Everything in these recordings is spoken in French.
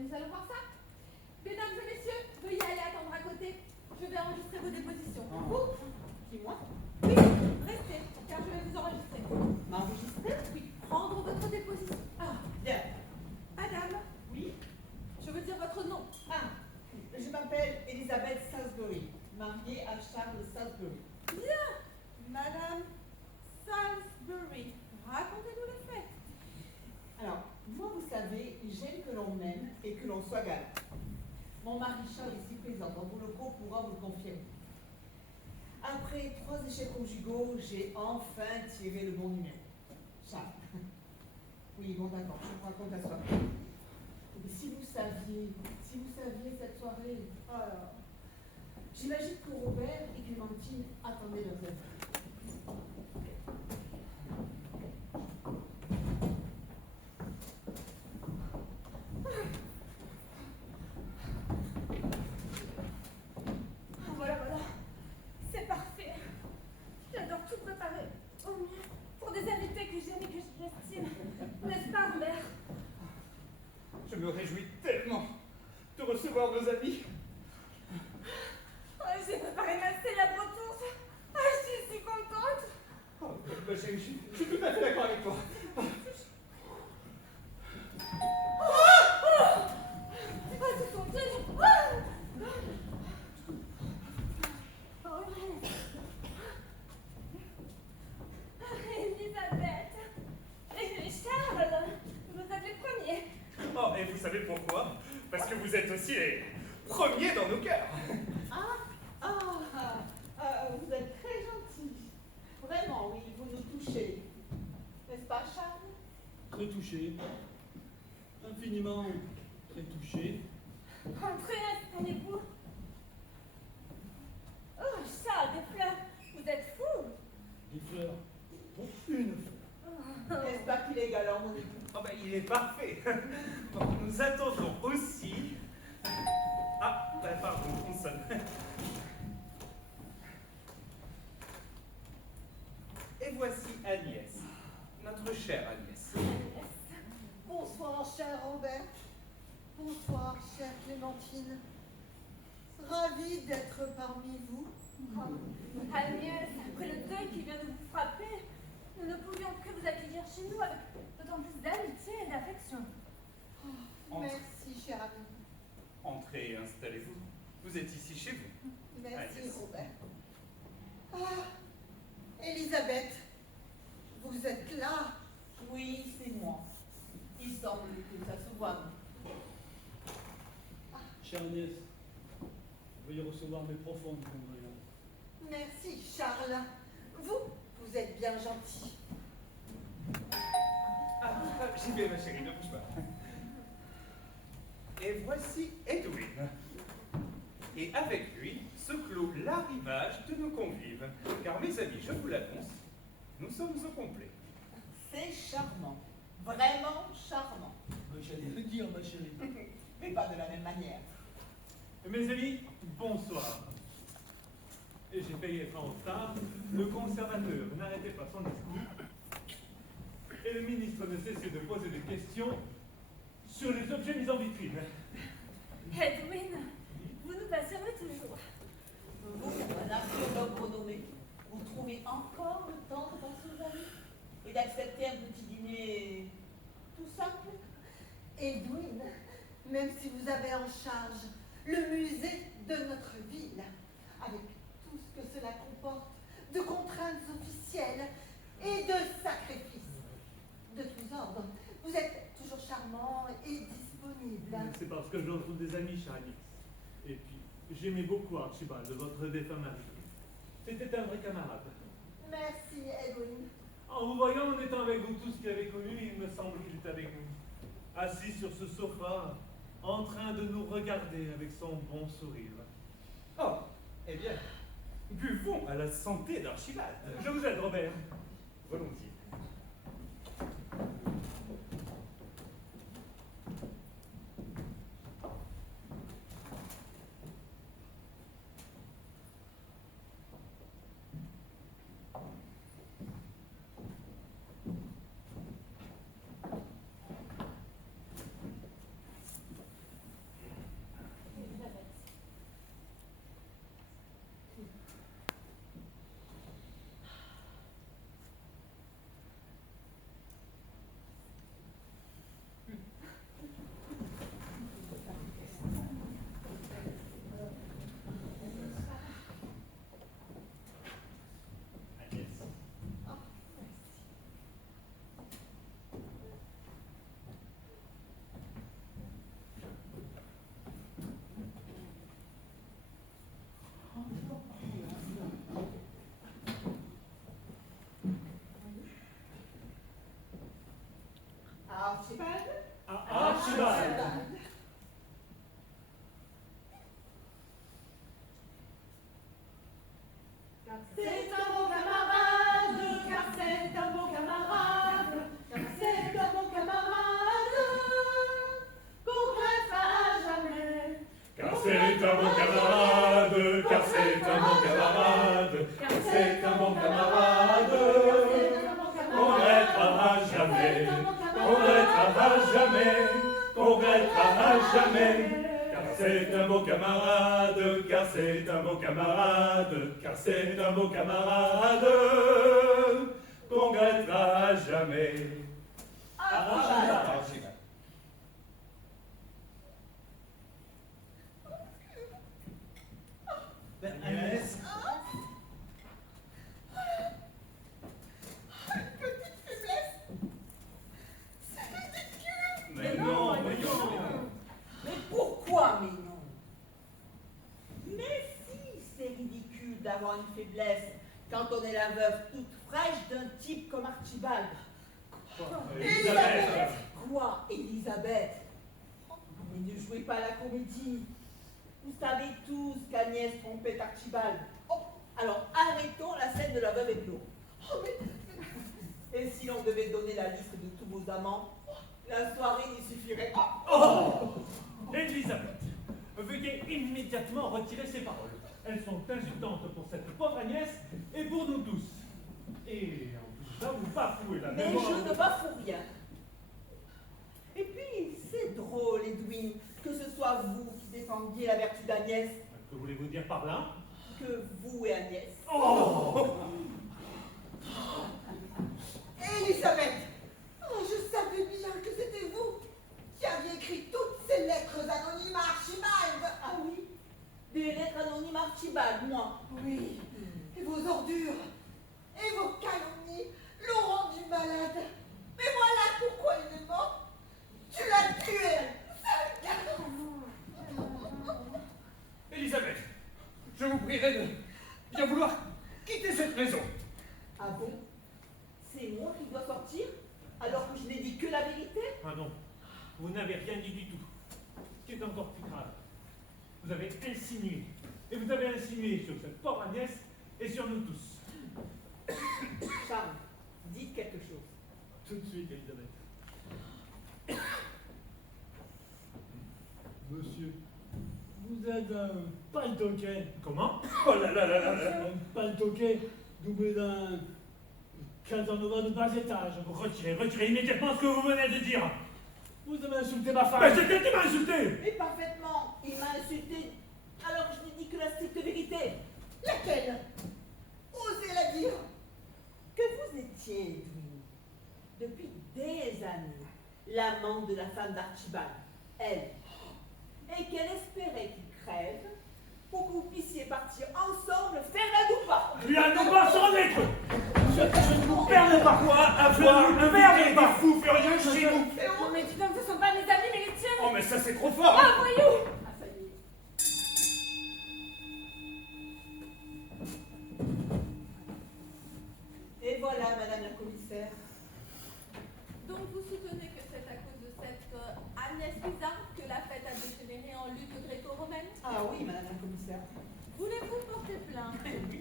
nous allons voir ça. Mesdames et messieurs, veuillez aller attendre à côté. Je vais enregistrer vos dépositions. Vous, Dis-moi. oui, restez, car je vais vous enregistrer. M'enregistrer? Oui, prendre votre déposition. Ah, bien. Madame, Oui. je veux dire votre nom. Ah, je m'appelle Elizabeth Salisbury, mariée à Charles Salisbury. Bien, Madame Salisbury, racontez-nous les faits. Alors, moi, vous savez, j'aime que l'on m'aime et que l'on soit galant. Mon mari Charles est ici présent, dans vos locaux pourra vous le confirmer. Après 3 échecs conjugaux, j'ai enfin tiré le bon numéro. Charles. Oui, bon d'accord, je vous raconte la soirée. Mais si vous saviez cette soirée, alors, j'imagine que Robert et Clémentine attendaient leurs amis. Voilà, c'est parfait. J'adore tout préparer au mieux pour des invités que j'aime et que j'estime. N'est-ce pas, Robert? Je me réjouis tellement de recevoir nos amis. Oh, j'ai préparé ma célèbre tourte. Ah, je suis si contente. Oh, ma chérie, je suis tout à fait d'accord avec toi. C'est son Dieu. Elisabeth et Charles, vous êtes les premiers. Oh, et vous savez pourquoi? Parce que vous êtes aussi les premiers dans nos cœurs. Vous êtes très gentil. Vraiment, oui, vous nous touchez. N'est-ce pas, Charles? Très touché, infiniment très touché. Entrez, installez-vous. Oh, Charles, des fleurs, vous êtes fou. Des fleurs pour une fleur. N'est-ce pas qu'il est galant, mon époux? Oh, ben, il est parfait. Bon, nous attendons aussi. Ah, ben, pardon, on sonne. Et voici Agnès, notre chère Agnès. Bonsoir, cher Robert. Bonsoir, chère Clémentine. Ravie d'être parmi vous. Agnès, après le deuil qui vient de vous frapper, nous ne pouvions que vous accueillir chez nous avec d'autant plus d'amitié et d'affection. Merci, cher ami. Entrez et installez-vous. Vous êtes ici chez vous. Merci, Agnès. Robert. Elisabeth, vous êtes là. Oui, c'est moi. Il semble que ça se voit. Chère Agnès, veuillez recevoir mes profondes condoléances. Merci, Charles. Vous êtes bien gentil. J'y vais, ma chérie, ne bouge pas. Et voici Edwin. Et avec lui se clôt l'arrivage de nos convives. Car, mes amis, je vous l'annonce, nous sommes au complet. C'est charmant. Vraiment charmant. J'allais le dire, ma chérie. Mais pas de la même manière. Mes amis, bonsoir. Et j'ai failli être en retard. Le conservateur n'arrêtait pas son discours. Et le ministre ne cessait de poser des questions sur les objets mis en vitrine. Edwin, vous nous passionnez toujours. Vous, un archéologue renommé, vous trouvez encore le temps de penser aux amis et d'accepter un petit dîner tout simple? Edwin, même si vous avez en charge le musée de notre ville, avec tout ce que cela comporte de contraintes officielles et de sacrifices de tous ordres, vous êtes toujours charmant et disponible. C'est parce que je retrouve des amis, chère Alix. Et puis, j'aimais beaucoup Archibald, votre défunt mari. C'était un vrai camarade. Merci, Edwin. En vous voyant, en étant avec vous tous qui l'avez connu, il me semble qu'il est avec nous. Assis sur ce sofa, en train de nous regarder avec son bon sourire. Oh, eh bien, buvons à la santé d'Archibald. Je vous aide, Robert. Volontiers. Archibald. Archibald. C'est un bon camarade, car c'est un bon camarade, car c'est un bon camarade, qu'on regrettera jamais. Car c'est un bon camarade, car c'est un bon camarade, car c'est un bon camarade, qu'on regrettera jamais, qu'on regrettera jamais, qu'on regrettera jamais. Car c'est un bon camarade, car c'est un bon camarade, car c'est un bon camarade, qu'on regrettera jamais. Archibald. Agnès. Mais non, mais non. Mais pourquoi, mais non? Mais si, c'est ridicule d'avoir une faiblesse quand on est la veuve toute fraîche d'un type comme Archibald. Elisabeth. Quoi, Elisabeth? Mais ne jouez pas la comédie. Vous savez tous qu'Agnès trompait Archibald. Oh, alors arrêtons la scène de la veuve éclos. Et si on devait donner la liste de tous vos amants, la soirée n'y suffirait pas. Oh Elisabeth, veuillez immédiatement retirer ces paroles. Elles sont insultantes pour cette pauvre Agnès et pour nous tous. Et en plus de ça, vous bafouez la Mais mémoire. je ne bafoue rien. Et puis, c'est drôle, Edwin, que ce soit vous qui défendiez la vertu d'Agnès, Que voulez-vous dire par là? que vous et Agnès. Oh Elisabeth! Oh, je savais bien que c'était vous qui aviez écrit toutes ces lettres anonymes à Archibald! Ah oui, des lettres anonymes Archibald, moi. Oui, et vos ordures et vos calomnies l'ont rendu malade. Mais voilà pourquoi il est mort. Tu l'as tué! Elisabeth, je vous prierai de bien vouloir quitter cette maison. Ah bon? C'est moi qui dois sortir alors que je n'ai dit que la vérité? Ah non, vous n'avez rien dit du tout. Ce qui est encore plus grave, vous avez insinué. Et vous avez insinué sur cette pauvre Agnès et sur nous tous. Charles, dites quelque chose. Tout de suite, Elisabeth. Monsieur, vous êtes un paltoquet. Comment? Oh là là là là là. Un paltoquet doublé d'un Casanova de bas étage. Retirez immédiatement ce que vous venez de dire. Vous avez insulté ma femme. Mais c'est elle qui m'a insulté. Mais parfaitement, il m'a insulté alors que je n'ai dit que la stricte vérité. Laquelle? Osez la dire! Que vous étiez, Edwin, depuis des années, l'amant de la femme d'Archibald, elle, et qu'elle espérait qu'il crève pour que vous puissiez partir ensemble faire la doupa. Rien ne va s'en être. Je ne vous permets pas avoir un verre de fou furieux chez vous. Oh, mais dis donc, ce sont pas mes amis, mais les tiens. Oh, mais ça c'est trop fort. Ah, voyou. Ah, ça y est. Et voilà, madame la commissaire. Donc vous soutenez que c'est à cause de cette Agnès Bizarre que la fête a dégénéré en lutte gréco-romaine? Ah oui, madame la commissaire. Voulez-vous porter plainte? Oui.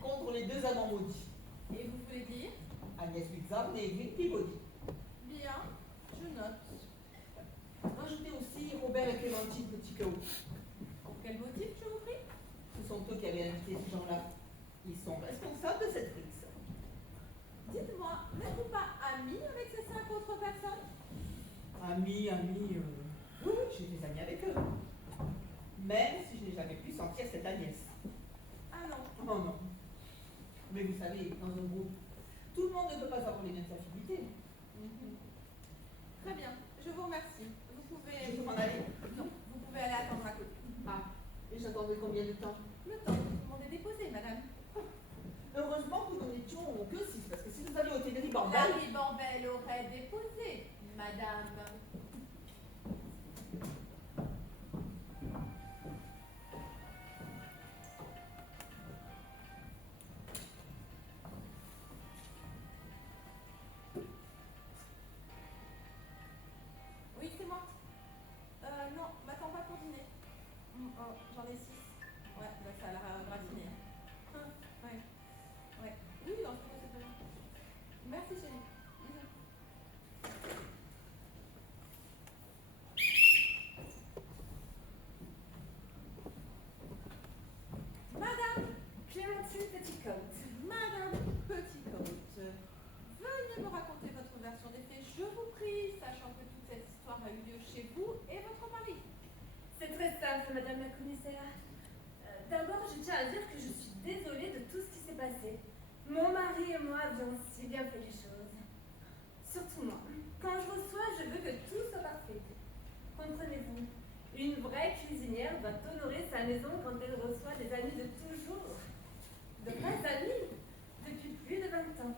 Contre les deux amants maudits. Et vous voulez dire? Agnès Witzam et Edwin Peabody. Bien, je note. Rajoutez aussi Robert et Clémentine Petitcao. Pour quel motif, je vous prie? Ce sont eux qui avaient invité ces gens-là. Ils sont responsables de cette rixe. Dites-moi, n'êtes-vous pas ami avec ces 5 autres personnes? Amis, oui, j'ai des amis avec eux. Même si je n'ai jamais pu sentir cette Agnès. Ah non. Oh non. Mais vous savez, dans un groupe, tout le monde ne peut pas avoir les mêmes affinités. Très bien, je vous remercie. Vous Je pouvez... peux m'en aller. Non, vous pouvez aller attendre à côté. Ah, et j'attendais combien de temps? Le temps que tout le monde est déposé, madame. Heureusement que nous n'étions que 6, parce que si nous allions au Téléry La Bordel, ribambelle aurait déposé, madame. Non, m'attends pas pour dîner. Oh, j'en ai 6. Ouais, bah ça a l'air gratiné. Ouais. Ouais. Oui, non, je trouve que c'est très bien. Merci chérie. Bisous. Madame Clémentine Petitcoat. Madame Petitcoat. Veuillez me raconter votre version des faits, je vous prie, sachant que toute cette histoire a eu lieu chez vous et votre mari. C'est très simple, madame la commissaire. D'abord, je tiens à dire que je suis désolée de tout ce qui s'est passé. Mon mari et moi avions si bien fait les choses. Surtout moi. Quand je reçois, je veux que tout soit parfait. Comprenez-vous, une vraie cuisinière doit honorer sa maison quand elle reçoit des amis de toujours. De vrais amis, depuis plus de 20 ans.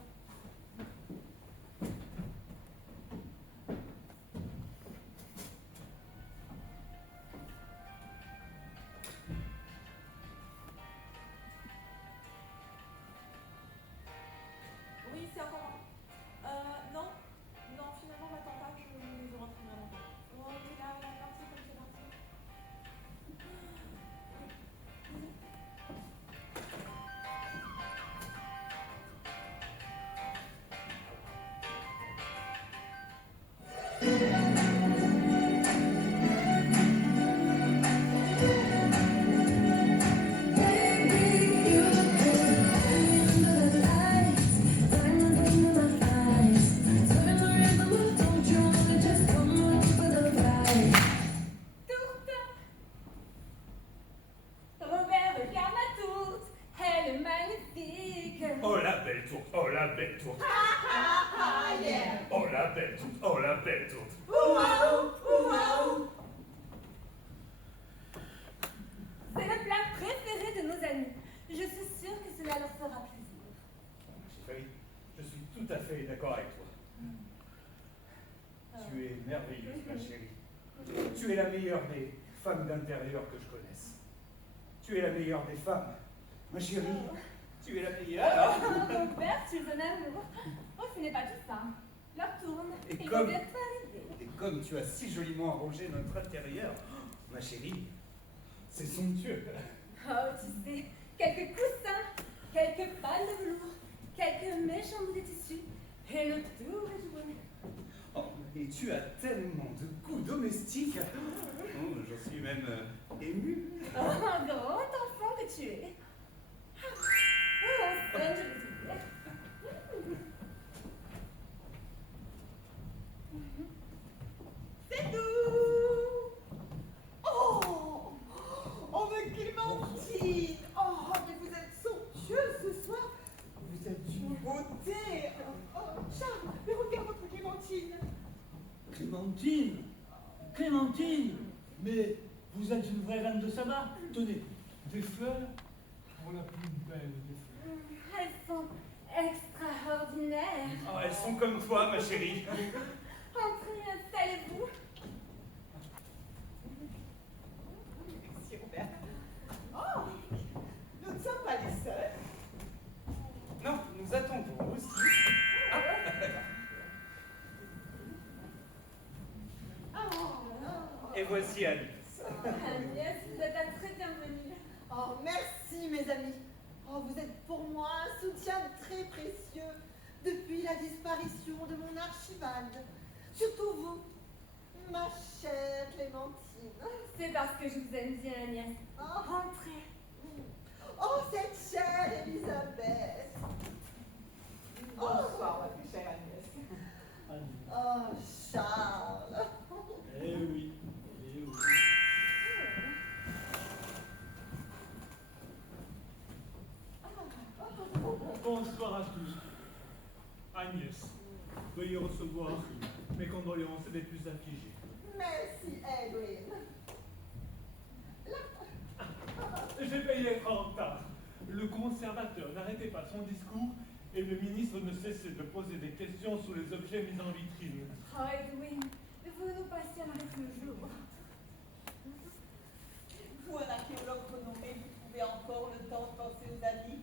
Oui, c'est encore moi. Non. Non, finalement, m'attends pas, je les aurai très bien longtemps. Oh, mais là, parti comme c'est parti. Tourte! Robert, regarde ma tourte! Elle est magnifique! Oh la belle tourte, oh la belle tourte. Ah, yeah. Oh la belle tourte, oh la belle tourte. C'est le plat préféré de nos amis. Je suis sûre que cela leur fera plaisir. Chérie, je suis tout à fait d'accord avec toi. Tu es merveilleuse, ma chérie. Tu es la meilleure des femmes d'intérieur que je connaisse. Tu es la meilleure des femmes. Ma chérie, tu es la meilleure. Robert, tu es un amour. Oh, ce n'est pas tout ça. Leur tourne. Et Ils comme- vont bientôt arriver. Et comme tu as si joliment arrangé notre intérieur, ma chérie, c'est somptueux. Oh, tu sais, quelques coussins, quelques pales de velours, quelques méchants bouts de tissu, et le tout est joué. Oh, et tu as tellement de goût domestique. Oh, j'en suis même ému. Oh, un grand enfant que tu es. Oh, on sonne, je les oubliais. C'est tout. Oh, oh, mais Clémentine. Oh, mais vous êtes somptueuse ce soir. Vous êtes d'une beauté. Oh, Charles, mais regarde votre Clémentine. Clémentine Clémentine Mais vous êtes une vraie reine de sabbat. Tenez, des fleurs pour la plus belle des fleurs. Elles sont extraordinaires. Oh, elles sont comme toi, ma chérie. Entrez, installez-vous. Merci Robert. Oh, nous ne sommes pas les seuls. Non, nous attendons aussi. Et voici Alice. Agnès, vous êtes un très bienvenue. Oh, merci mes amis. Oh, vous êtes pour moi un soutien très précieux depuis la disparition de mon archivade. Surtout vous, ma chère Clémentine. C'est parce que je vous aime bien, Agnès. Oh, Entrez. oh, cette chère Elisabeth. Bonsoir, ma plus chère Agnès. Allez. Oh, Charles. Eh oui, eh oui. Bonsoir à tous. Agnès, veuillez recevoir mes condoléances les plus affligées. Merci, Edwin. J'ai payé être en retard. Le conservateur n'arrêtait pas son discours et le ministre ne cessait de poser des questions sur les objets mis en vitrine. Oh, Edwin, vous nous passionnerez toujours. Vous, un archéologue renommé, vous trouvez encore le temps de penser aux amis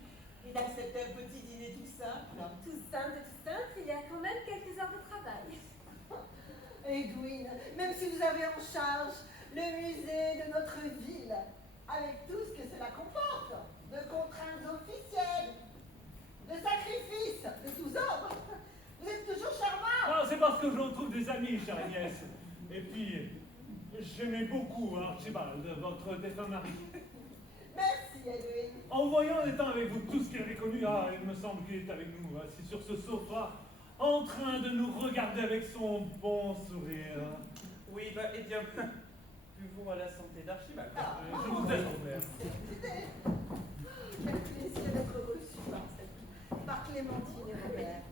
et d'accepter un petit dîner tout simple. Tout simple, il y a quand même quelques heures de travail. Edwin, même si vous avez en charge le musée de notre ville, avec tout ce que cela comporte, de contraintes officielles, de sacrifices de tous ordres. Vous êtes toujours charmant. Ah, c'est parce que je retrouve des amis, chère Agnès. Et puis, j'aimais beaucoup Archibald, votre défunt mari. Merci, Edwin. En voyant et étant avec vous tout ce qu'il avait connu, il me semble qu'il est avec nous, assis sur ce sofa, en train de nous regarder avec son bon sourire. Oui, eh bien, buvons à la santé d'Archibald. Je vous laisse, Robert. Quel plaisir d'être reçu par Clémentine et Robert.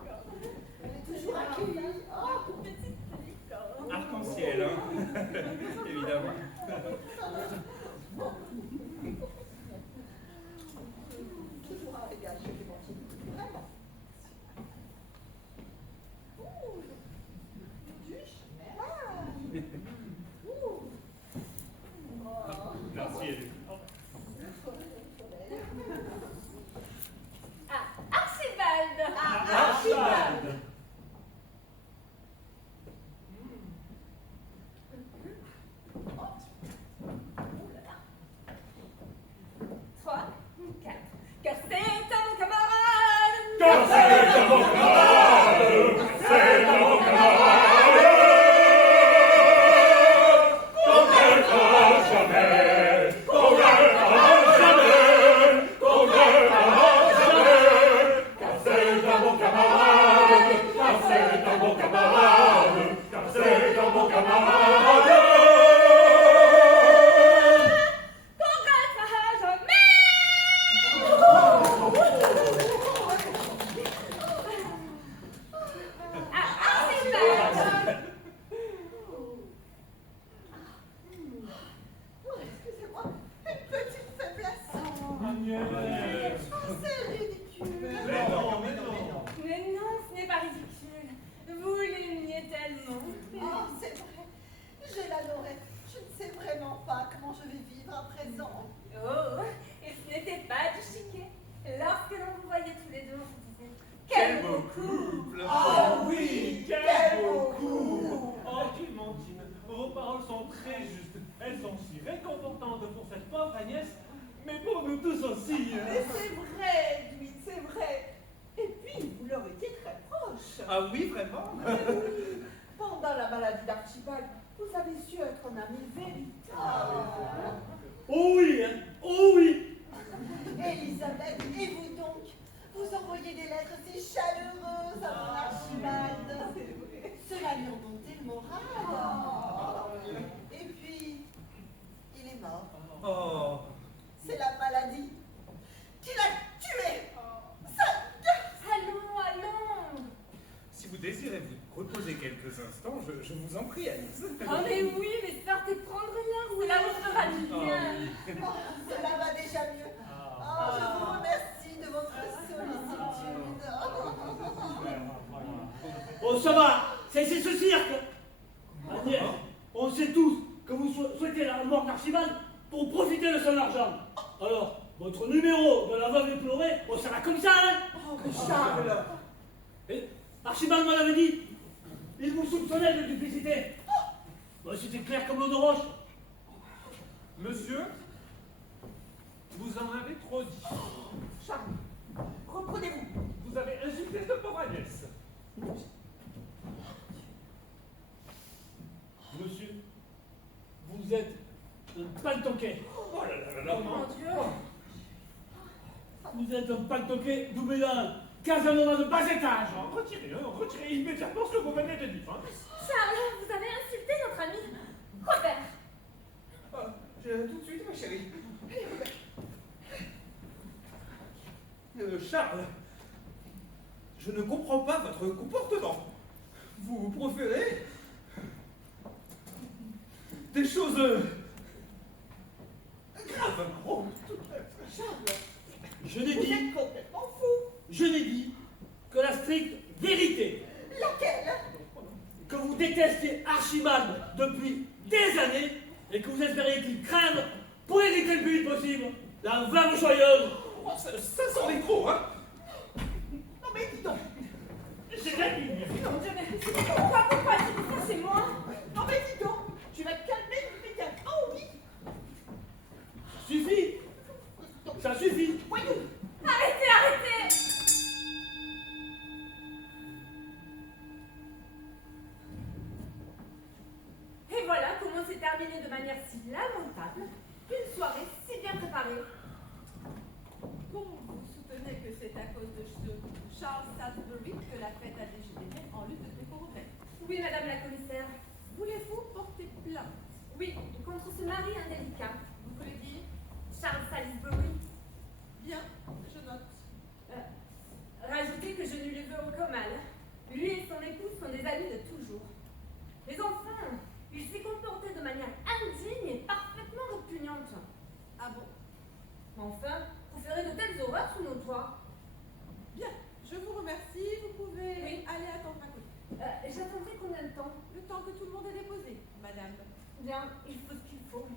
On est toujours accueillis. Oh, petite licorne. Arc-en-ciel, hein. Évidemment. Toujours un régal chez Clémentine. Vraiment. Ouh, du chemin. Ouh. Oh. Merci, Elie. Ah, Archibald. Archibald. Trois, quatre. Car c'est à mon camarade. Car c'est à mon camarade, c'est à mon camarade, qu'on n'aimera jamais, qu'on n'aimera jamais, qu'on n'aimera jamais. Car c'est à mon camarade, car c'est à mon camarade, car c'est à mon camarade. Qu'on regrettera jamais. Ah, Archibald. Oh, excusez-moi, une petite faiblesse. Agnès. Oh, c'est ridicule. Mais non, mais non. Mais non, ce n'est pas ridicule. Vous l'aimiez tellement. Oh, c'est vrai. Je l'adorais. Je ne sais vraiment pas comment je vais vivre à présent. Oh, et ce n'était pas du chiquet. Lorsque l'on vous voyait tous les deux, on se disait Quel beau couple. Ah oui, quel quel beau beau coup! Oh, Clémentine, vos paroles sont très justes. Elles sont si réconfortantes pour cette pauvre Agnès, mais pour nous tous aussi. Mais c'est vrai, Edwin, c'est vrai. Et puis, vous leur étiez très proches. Ah oui, vraiment? Oui, pendant la maladie d'Archibald, vous avez su être un ami véritable. Oh oui, hein. Oh oui. Elisabeth, et vous donc? Vous envoyez des lettres si chaleureuses à mon Archibald. Cela lui remontait le moral. Et puis, il est mort. Oh. C'est la maladie qui l'a tué. allons, allons. Si vous désirez vous reposer quelques instants, je vous en prie, Alice. Oh, mais oui, mais sortez prendre l'air, cela vous fera du bien. Oh, cela va déjà mieux. Oh, je vous remercie de votre sollicitude. Oh, ça va. C'est ce cirque. Agnès, on sait tous que vous souhaitez la mort d'Archibald pour profiter de son argent. Alors, votre numéro de la veuve éplorée, oh, ça va comme ça, hein? Oh, mais Charles! Et Archibald m'en avait dit. Il vous soupçonnait de duplicité. Bah, c'était clair comme l'eau de roche. Monsieur, vous en avez trop dit. Charles, reprenez-vous. Vous avez insulté cette pauvre Agnès. Monsieur, vous êtes un paltoquet. Oh là là là là. Mon Dieu. Vous êtes un paltoquet doublé d'un casanova de bas étage. Retirez immédiatement ce que vous venez de dire. Hein. Charles, vous avez insulté notre ami Robert. Oh, tout de suite, ma chérie. Charles, je ne comprends pas votre comportement. Vous proférez des choses graves. Oh, Charles, Je n'ai vous dit, êtes complètement fou. je n'ai dit que la stricte vérité. Laquelle? Que vous détestiez Archibald depuis des années et que vous espériez qu'il crève pour éviter le plus vite possible la veuve joyeuse. Oh, ça sent les trop, hein. Non mais dis donc. C'est la ligne. Mon Dieu, mais pourquoi dites-vous ça chez moi? Non mais dis donc. Tu vas te calmer immédiatement, manière si lamentable qu'une soirée si bien préparée. Bon, vous soutenez que c'est à cause de ce Charles Salisbury que la fête a dégénéré en lutte de découverte. Oui, madame la commissaire. Voulez-vous porter plainte? Oui, contre ce mari indélicat. Vous voulez dire? Charles Salisbury. Bien, je note. Rajoutez que je ne lui veux aucun mal. Lui et son épouse sont des amis de toujours. Mais enfin, il s'est comporté de manière indigne et parfaitement répugnante. Ah bon? Enfin, vous ferez de telles horreurs sous nos toits. Bien, je vous remercie. Vous pouvez Oui. aller attendre à côté. J'attendrai combien de temps? Le temps que tout le monde est déposé, madame. Bien, il faut ce qu'il faut.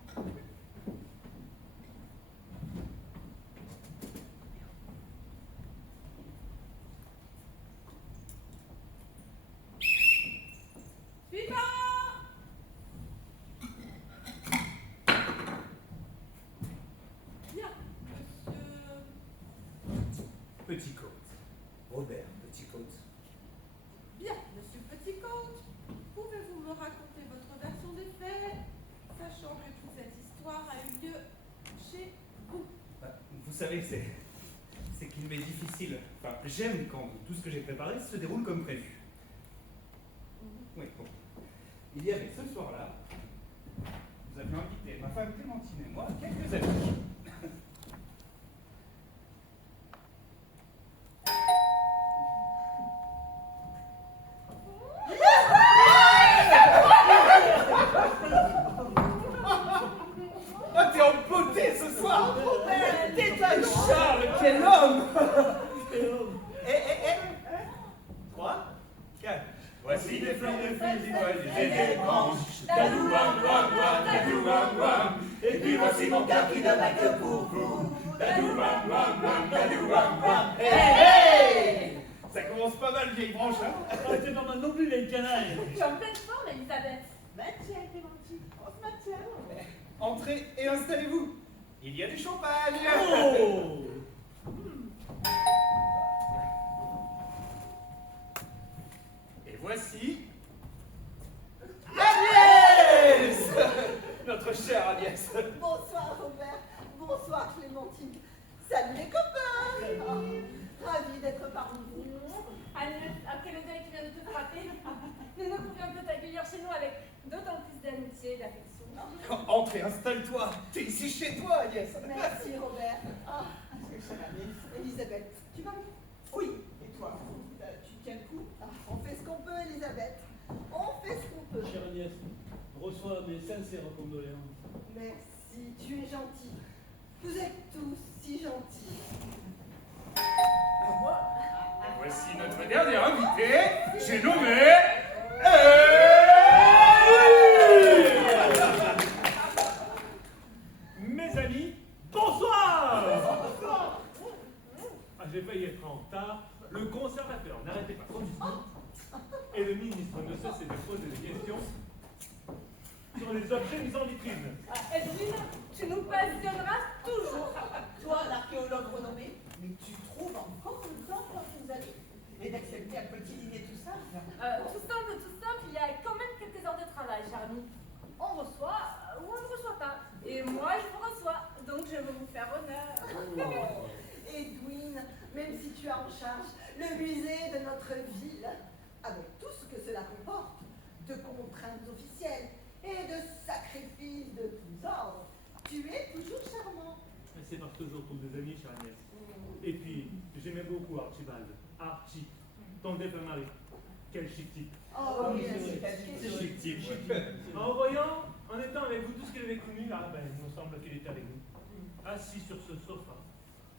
Suivant! Bien, monsieur. Petitcoat. Robert Petitcoat. Bien, monsieur Petitcoat. Pouvez-vous me raconter votre version des faits, sachant que toute cette histoire a eu lieu chez vous? Vous savez, c'est qu'il m'est difficile. Enfin, j'aime quand tout ce que j'ai préparé se déroule comme prévu. Oui, bon. Il y avait ce soir-là, nous avions invité ma femme Clémentine et moi, quelques amis. Ah, t'es en beauté ce soir! Robert, tais-toi, Charles, quel homme! Eh, 3, 4. Voici des fleurs de fusils et des branches. Tadou, wam, wam, wam, tadou, wam, wam. Et puis voici mon cœur qui ne bat que pour vous. Tadou, wam, wam, wam, tadou, wam, wam. Hey, hey! Ça commence pas mal, vieille branche, hein? C'est pas mal non plus, les canailles. Tu es en pleine forme, Elisabeth. Maintien, Clémentine, on se maintient. Entrez et installez-vous. Il y a du champagne. Oh! Et voici Agnès! Notre chère Agnès. Bonsoir Robert, bonsoir Clémentine. Salut les copains. Ravi d'être parmi vous. Agnès, après le deuil qui vient de te frapper, nous ne pouvions que t'accueillir chez nous avec d'autant plus d'amitié et d'affection. Entre et installe-toi. T'es ici chez toi, Agnès. Merci Robert. Ah, chère amie. Elisabeth, tu vas bien? Oui, et toi, tu tiens le coup? Ah, on fait ce qu'on peut Elisabeth. On fait ce qu'on peut. Chère Agnès, reçois mes sincères condoléances. Merci, tu es gentil. Vous êtes tous si gentils. Voici notre dernier invité. J'ai nommé... Mes amis, bonsoir! Ah, j'ai failli être en retard. Le conservateur n'arrêtait pas son discours. Et le ministre ne cessait de poser des questions sur les objets mis en vitrine. Edwin, tu nous passionneras toujours. Toi, l'archéologue renommé, mais tu trouves encore le temps pour nous aller et d'accepter un petit dîner tout simple? Tout simple, il y a quand même quelques heures de travail, cher ami. On reçoit ou on ne reçoit pas. Et moi, je vous reçois, donc je veux vous faire honneur. Edwin, même si tu as en charge le musée de notre ville, avec tout ce que cela comporte, de contraintes officielles et de sacrifices de tous ordres, tu es toujours charmant. C'est par toujours pour des amis, chère Agnès. Et puis, j'aimais beaucoup Archibald. Archie, ton défunt mari. Quel chic type. Oh oui, C'est chic type. En voyant, en étant avec vous tout ce qu'il avait connu, là, ben, il me semble qu'il était avec nous. Assis sur ce sofa,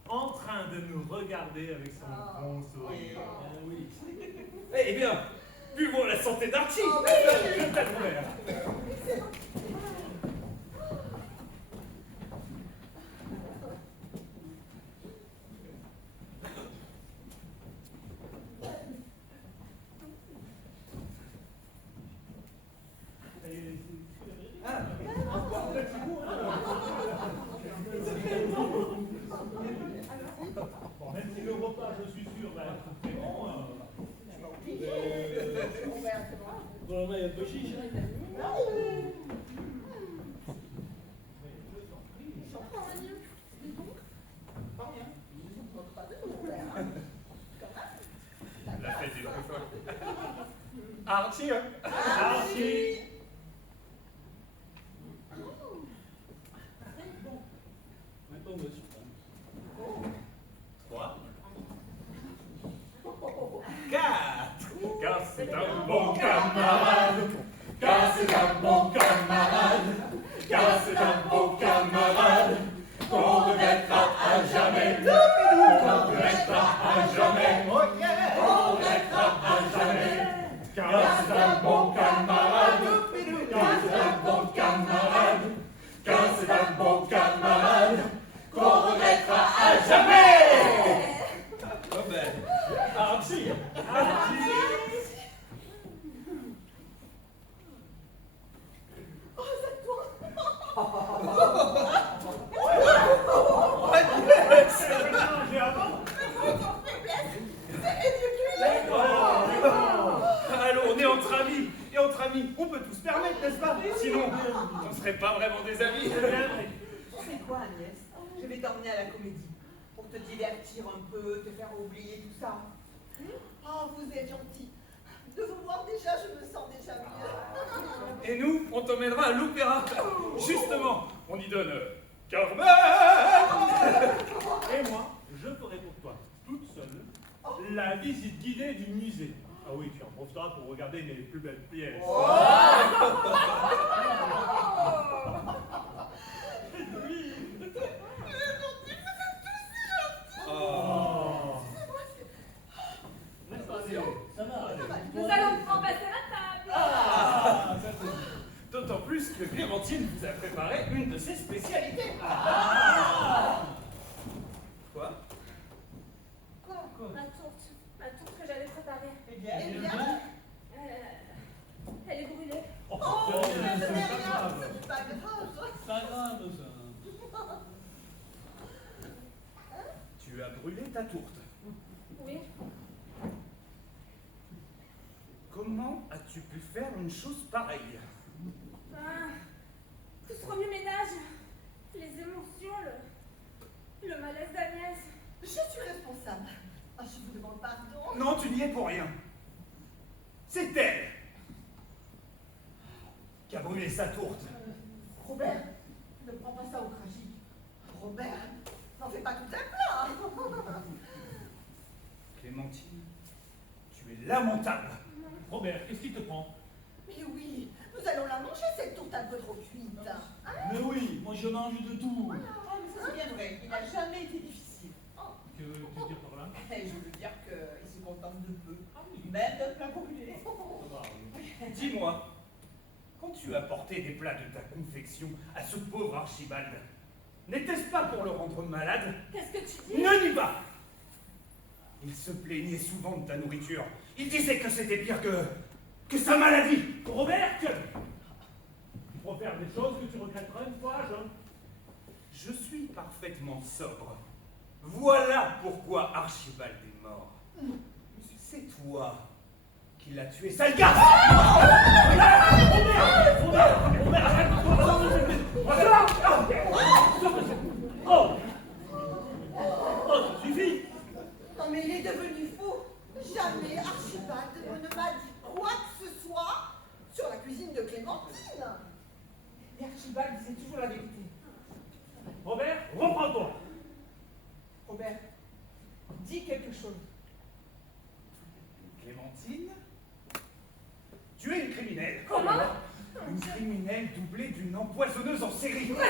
en train de nous regarder avec son bon sourire. Oui. Eh bien, buvons la santé d'Archie. Je t'admire. Bon, même si le repas, je suis sûr, va être très bon. Bon, il y a un peu chiche. Archie, hein. Archie. Maintenant, on va se prendre. 3, 4. Car c'est un bon camarade. Car c'est un bon camarade. Car c'est un bon camarade. Qu'on remettra à jamais. Qu'on remettra à jamais. Qu'on remettra à jamais. Car c'est un bon camarade. Car c'est un bon camarade. Car c'est un bon camarade. Qu'on remettra à jamais. Oh ben, Archie. Oh, ça tourne. J'ai avant. Allons, on est entre amis. Et entre amis, on peut tout se permettre, n'est-ce pas? Sinon, on ne serait pas vraiment des amis. Tu sais quoi, Agnès? Je vais t'emmener à la comédie pour te divertir un peu, te faire oublier tout ça. Oh, vous êtes gentil. De vous voir déjà, je me sens déjà mieux. Et nous, on t'emmènera à l'opéra. Justement, on y donne Carmen. Et moi, je ferai pour toi, toute seule, la visite guidée du musée. Ah oui, tu en profiteras pour regarder mes plus belles pièces. Oh. N'est-ce pas, Léo? Ça va. Nous allons remplacer la table. Ah, ça, c'est- D'autant plus que Clémentine vous a préparé une de ses spécialités. Quoi? Ma tourte que j'avais préparée. Eh bien, Eh bien, Elle est brûlée. oh, c'est ce n'est pas rien, grave. ce n'est pas grave. Pas grave, ça. Tu as brûlé ta tourte. Oui. Comment as-tu pu faire une chose pareille? Tout ce remue-ménage, les émotions, le malaise d'Agnès. Je suis responsable. Ah, je vous demande pardon. Non, tu n'y es pour rien. C'est elle qui a brûlé sa tourte. Robert, ne prends pas ça au tragique. Robert, n'en fais pas tout un plat. Clémentine, tu es lamentable. Robert, qu'est-ce qui te prend? Mais oui, nous allons la manger, cette tourte un peu trop cuite. Hein? Mais oui, moi je mange de tout. Ah, mais ça c'est bien vrai, il n'a jamais été difficile. Que veux-tu dire par là? Et je veux dire qu'il se contente de peu, Ah oui. même d'un plat brûlé. Ça va, oui. Dis-moi, quand tu as porté des plats de ta confection à ce pauvre Archibald, n'était-ce pas pour le rendre malade? Qu'est-ce que tu dis? Ne dis pas! Il se plaignait souvent de ta nourriture. Il disait que c'était pire que sa maladie. Robert, tu profères des choses que tu regretteras une fois, Jean. Je suis parfaitement sobre. Voilà pourquoi Archibald est mort. C'est toi qui l'as tué, sale garce! Oh! Oh, ça suffit! Non mais il est devenu fou. Jamais Archibald ne m'a dit quoi que ce soit sur la cuisine de Clémentine. Et Archibald disait toujours la vérité. Robert, reprends-toi. Robert, dis quelque chose. Clémentine, tu es une criminelle. Comment? Une criminelle doublée d'une empoisonneuse en série. Retire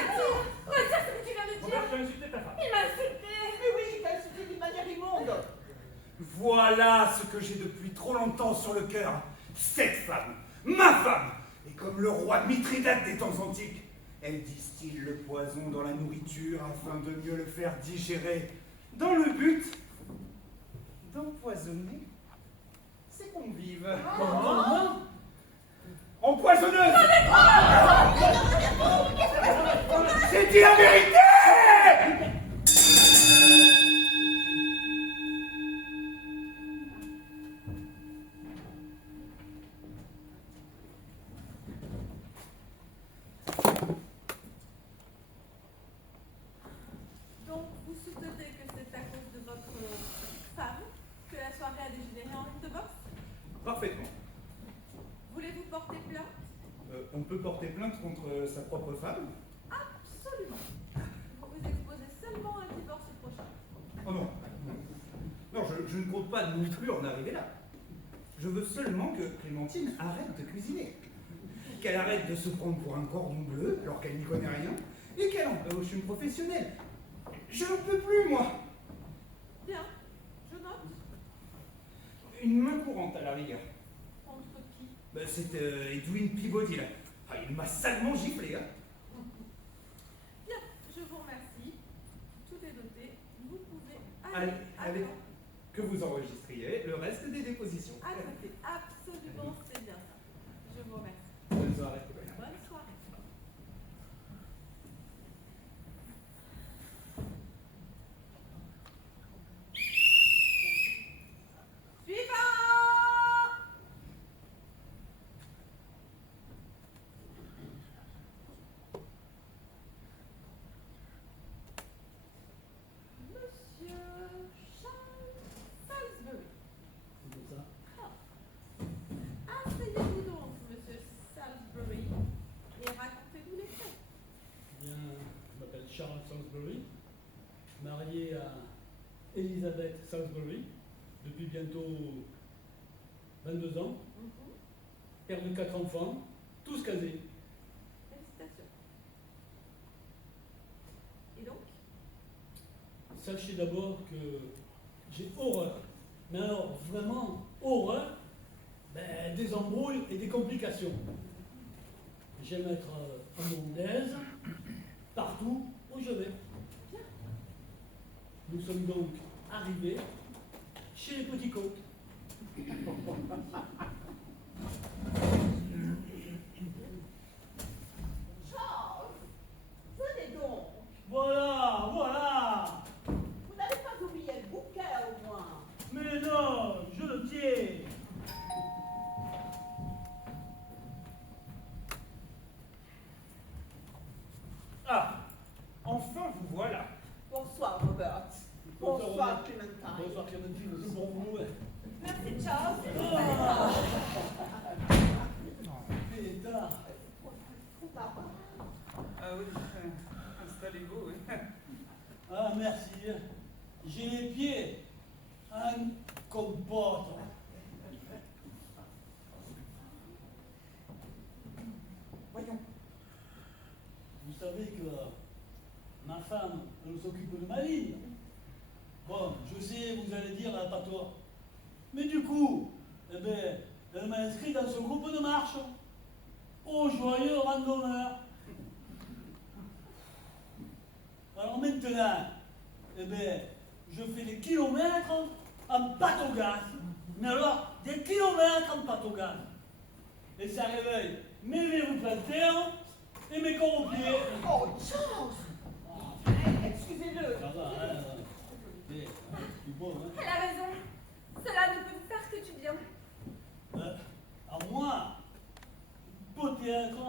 ce que tu viens de dire. Robert, tu as insulté ta femme. Il m'a insulté. Mais oui, il t'a insulté d'une manière immonde. Voilà ce que j'ai depuis trop longtemps sur le cœur. Cette femme, ma femme, est comme le roi Mithridate des temps antiques. Elle distille le poison dans la nourriture afin de mieux le faire digérer, dans le but d'empoisonner ses convives. Comment? Empoisonneuse! J'ai dit la vérité! Donc, vous soutenez que c'est à cause de votre femme que la soirée a dégénéré en ring de boxe? Parfaitement. porter plainte contre sa propre femme? Absolument. Vous vous exposez seulement à un divorce prochain. Oh non. Non, je ne compte pas non plus en arriver là. Je veux seulement que Clémentine arrête de cuisiner. Qu'elle arrête de se prendre pour un cordon bleu alors qu'elle n'y connaît rien. Et qu'elle embauche une professionnelle. Je n'en peux plus, moi. Bien, je note. Une main courante à la rigueur. Contre qui? Ben, c'est Edwin Peabody, là. Ah, il m'a salement giflé, hein. Bien, je vous remercie. Tout est noté. Vous pouvez Allez, allez, attendre. que vous enregistriez le reste des dépositions. À côté. Absolument, c'est bien ça. Je vous remercie. Bonne soirée. Bonne soirée. Suivant! Monsieur Charles Salisbury. C'est comme ça. Asseyez-vous donc, monsieur Salisbury, et racontez-nous les faits. Bien, je m'appelle Charles Salisbury, marié à Elizabeth Salisbury depuis bientôt 22 ans, père de 4 enfants, tous casés. Félicitations. Et donc? Sachez d'abord que j'ai horreur, mais alors vraiment horreur, des embrouilles et des complications. J'aime être à mon aise partout où je vais. Nous sommes donc arrivés chez les petits coqs. Charles, venez donc. Voilà, voilà. Vous n'avez pas oublié le bouquet au moins. Mais non, je le tiens. Ah, enfin vous voilà. Bonsoir, Robert. Bonsoir, Clémentine. Bonsoir Clémentine, c'est pour vous. Merci, Charles. Pétard. Ah oui, installez-vous, oui. Ah, merci. J'ai les pieds en compote. Voyons. Vous savez que ma femme, elle s'occupe de ma ligne. Bon, je sais, vous allez dire, elle n'a pas tort. Mais du coup, elle m'a inscrit dans ce groupe de marche. Au joyeux randonneur. Alors maintenant, je fais des kilomètres en pâte au gaz. Mais alors, des kilomètres en pâte au gaz. Et ça réveille mes verrous plantaires et mes corps aux pieds. Oh, Charles. Excusez-le. Ça va, hein, c'est bon, hein. Elle a raison. Cela ne peut faire que du bien. À moi, peut-être,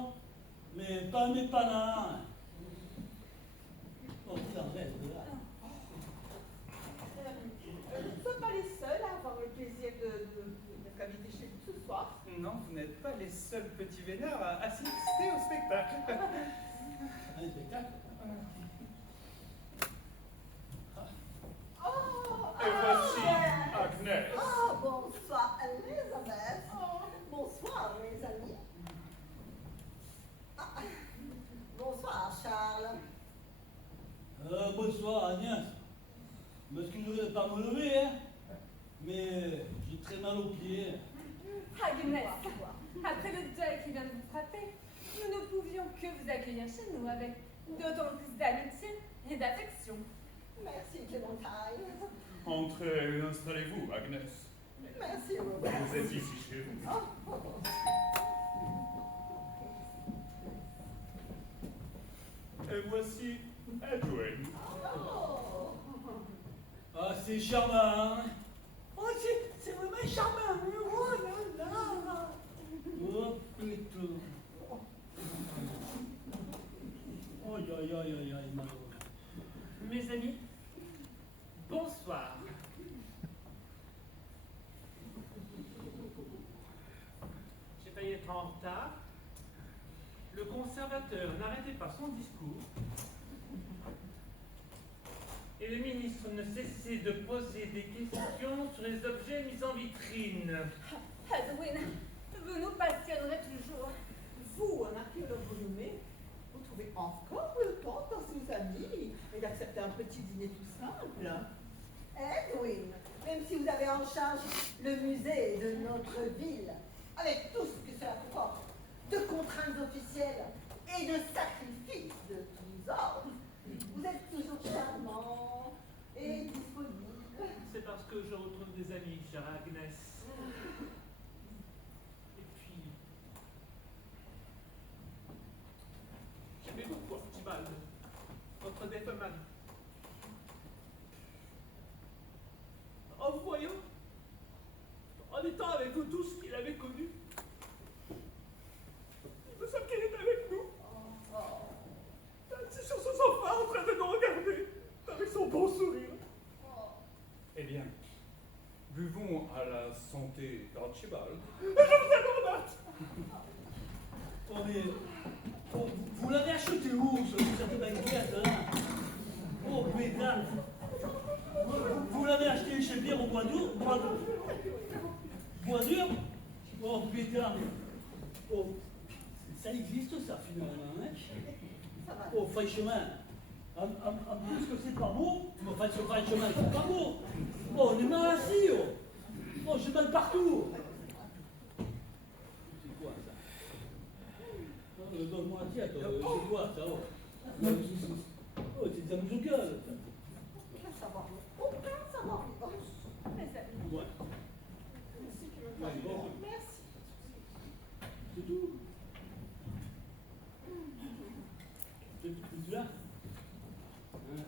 mais pas mes panards. Oh, il en reste là. Nous ne sommes pas les seuls à avoir le plaisir d'être invités chez vous ce soir. Non, vous n'êtes pas les seuls petits vénards à assister au spectacle. Un spectacle. Oh, Et voici Agnès. Oh, bonsoir, Elisabeth. Bonsoir, mes amis. Ah, bonsoir, Charles. Bonsoir Agnès. Je m'excuserai de ne pas me lever, hein, mais j'ai très mal aux pieds. Agnès, après le deuil qui vient de vous frapper, nous ne pouvions que vous accueillir chez nous avec d'autant plus d'amitié et d'affection. Merci, Clémentine. Entrez et installez-vous, Agnès. Merci, Robert. Vous êtes ici chez vous. Et voici Edwin. Oh. Ah, c'est charmant. Hein. Oh, c'est vraiment charmant. Oh là là. Oh, putain. Oh, aïe, aïe, aïe, aïe, aïe, malheureux. Mes amis, bonsoir. J'ai failli être en retard. Le conservateur n'arrêtait pas son discours, Et le ministre ne cessait de poser des questions sur les objets mis en vitrine. Edwin, vous nous passionnerez toujours. Vous, un archéologue renommé, vous trouvez encore le temps de penser aux amis et d'accepter un petit dîner tout simple. Edwin, même si vous avez en charge le musée de notre ville, avec tout ce que cela comporte, de contraintes officielles et de sacrifices de tous ordres, vous êtes toujours charmant et disponible. c'est parce que je retrouve des amis, chère Agnès. Et puis, j'aimais beaucoup Archibald, votre défunt. En vous voyant, en étant avec vous tous qu'il avait connu, nous sommes qu'il est avec nous. Assis sur son sofa en train de nous regarder, avec son beau sourire. Eh bien, buvons à la santé d'Archibald. Je vous adore, Matt. Oh, mais. Oh, vous l'avez acheté où, cette baguette, hein? Oh, pétale. Vous l'avez acheté chez Pierre au Bois dur? Bois dur? Oh, pétale. Oh, ça existe, ça, finalement, hein? Ça va. Oh, franchement. En plus que c'est pas beau, mais enfin, franchement, c'est pas beau. Oh, on est mal assis, oh. Oh, j'ai mal partout. C'est quoi, ça? Donne-moi un tiède, c'est quoi, ça, oh? Oh, c'est des musicales. Aucun savoir-vivre. Aucun savoir-vivre. Mes amis. Ouais, Merci que me Ouais, bon. Merci. c'est tout. C'est tout là? Hein?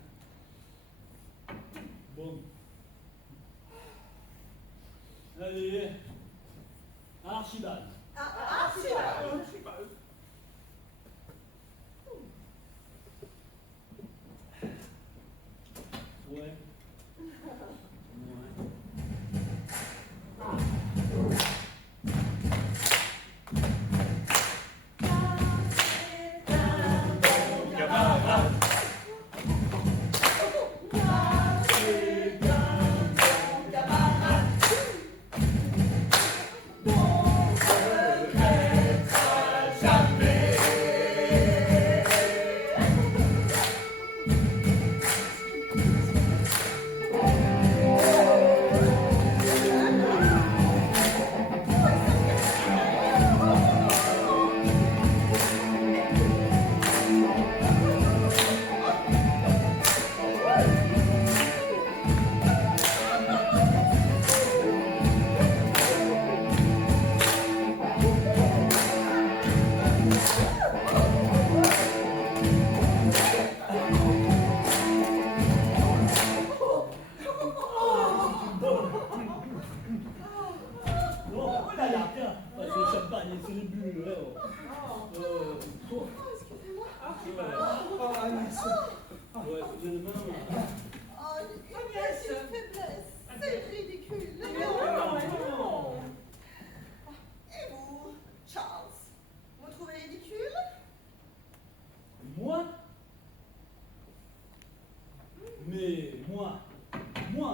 Bon. Allez, Archibald. Archibald. Ouais. Ouais. Oh, tiens, c'est le champagne, c'est les bulles, là. Oh. Archibald. Oh, Agnès. Ouais, finalement. Oh, Agnès, une faiblesse. C'est ridicule. Non. Et vous, Charles, vous trouvez ridicule? Moi? Mais moi,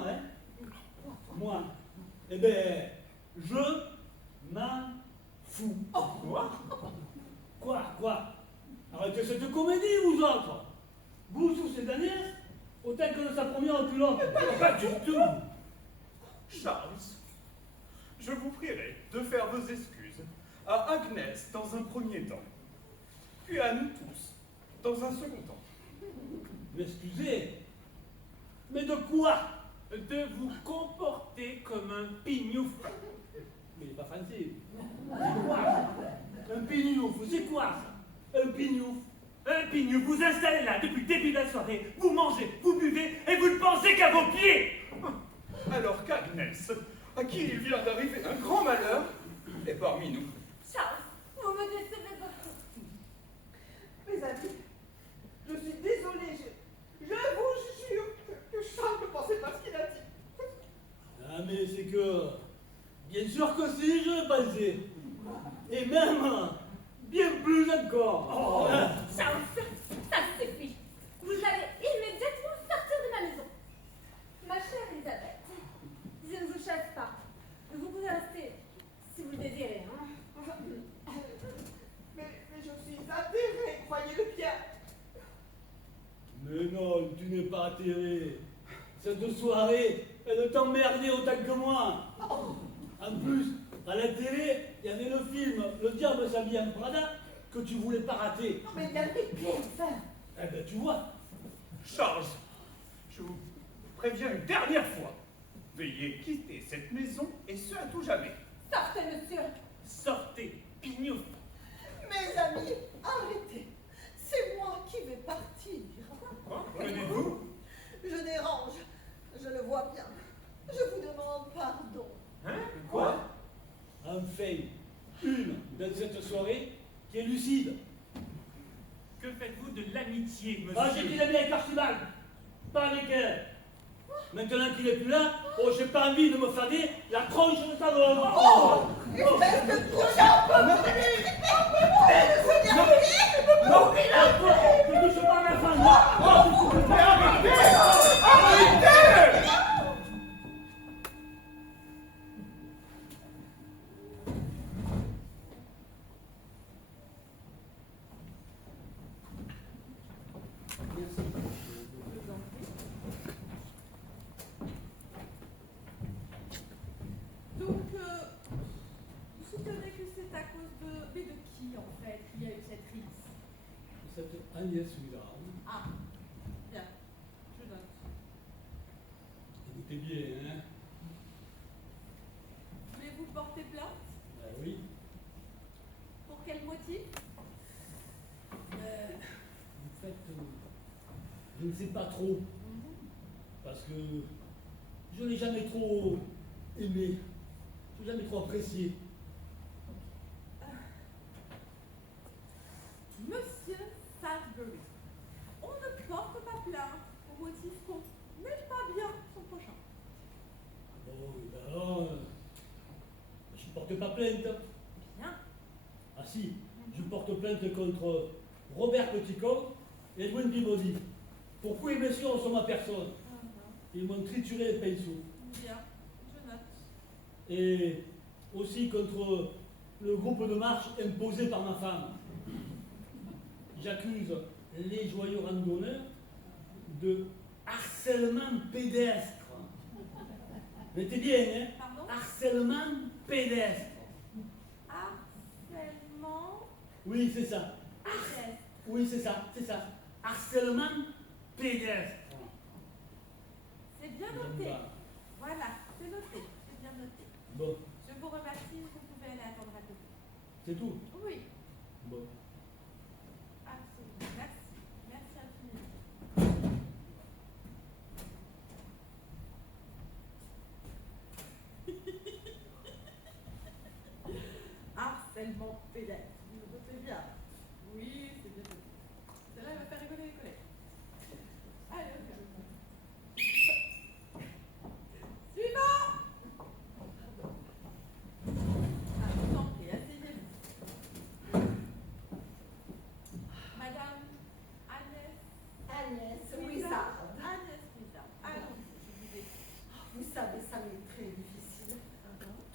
hein? Moi, eh ben, je m'en fous. Quoi? Arrêtez cette comédie, vous autres! Vous, sous cette Agnès, autant que de sa première opulente. Pas du tout! Charles, je vous prierai de faire vos excuses à Agnès dans un premier temps, puis à nous tous dans un second temps. M'excusez? Mais de quoi? De vous comporter comme un pignouf. Mais il est pas français. C'est quoi ça? Un pignouf, c'est quoi ça? Un pignouf. Un pignou, vous installez là depuis le début de la soirée, vous mangez, vous buvez et vous ne pensez qu'à vos pieds. Alors qu'Agnès, à qui il vient d'arriver un grand malheur, est parmi nous. Charles, vous me décevez beaucoup. Mes amis, je suis désolée. Je vous jure que Charles ne pensait pas ce qu'il a dit. Ah mais c'est que... Bien sûr que si, je pensais. Et même, bien plus encore. Oh. Charles, ça suffit. Vous allez immédiatement sortir de ma maison. Ma chère Elisabeth, je ne vous chasse pas. Vous pouvez rester si vous le désirez. Hein. Mais je suis atterrée, croyez-le bien. Mais non, tu n'es pas atterré. Cette soirée, elle t'emmerdait autant que moi. En plus, à la télé, il y avait le film Le diable s'habille en Prada que tu voulais pas rater. Non, mais il y avait bien enfin. Eh ben, tu vois. Charles, je vous préviens une dernière fois. Veuillez quitter cette maison et ce à tout jamais. Sortez, monsieur. Sortez, pignouf. Mes amis, arrêtez. C'est moi qui vais partir. Quoi? Venez-vous? Je dérange. Je le vois bien. Je vous demande pardon. Hein? Quoi? Enfin, une dans cette soirée qui est lucide. Que faites-vous de l'amitié, monsieur? Ah, j'ai dit l'ami avec Archibald, pas avec elle. Maintenant qu'il n'est plus là, oh, j'ai pas envie de me fader la tronche de sa bonne. Oh, espèce de couchard pauvre. Non, ne touche pas à ma femme. Arrêtez! Donc, vous soutenez que c'est à cause de... Mais de qui, en fait, qu'il y a eu cette crise? Cette Agnès Willard, Ah, bien, je note. écoutez bien, hein. Voulez-vous porter plainte? Ben oui. Pour quel motif? En fait, je ne sais pas trop. Parce que je n'ai jamais trop aimé. Je n'ai jamais trop apprécié. Monsieur Salisbury, on ne porte pas plainte au motif qu'on n'aime pas bien son prochain. Bon, ben alors, je ne porte pas plainte. Bien. Ah si, je porte plainte contre Robert Petitcombe et Edwin Peabody. Pour coups et blessures sur ma personne. Ils m'ont trituré les pinceaux. Bien, je note. Et aussi contre le groupe de marche imposé par ma femme. J'accuse les joyeux randonneurs de harcèlement pédestre. Mettez bien, hein? Pardon? Harcèlement pédestre. Harcèlement Oui, c'est ça. pédestre. Oui, c'est ça, c'est ça. Harcèlement pédestre. C'est bien noté. Voilà, c'est noté. C'est bien noté. Bon, Je vous remercie, vous pouvez aller attendre à côté. c'est tout. Oui, Bon. absolument. Merci. Merci infiniment. Harcèlement pédestre. Vous le notez bien. Oui, c'est bien noté. Celle-là va faire rigoler les collègues. Allez, ok. Suivant! Ah, je vous en prie, asseyez-vous. Madame Agnès Agnès Wizard. Wizard. Agnès Wizard. Allons-y, je vous écoute. Vous savez, ça m'est très difficile.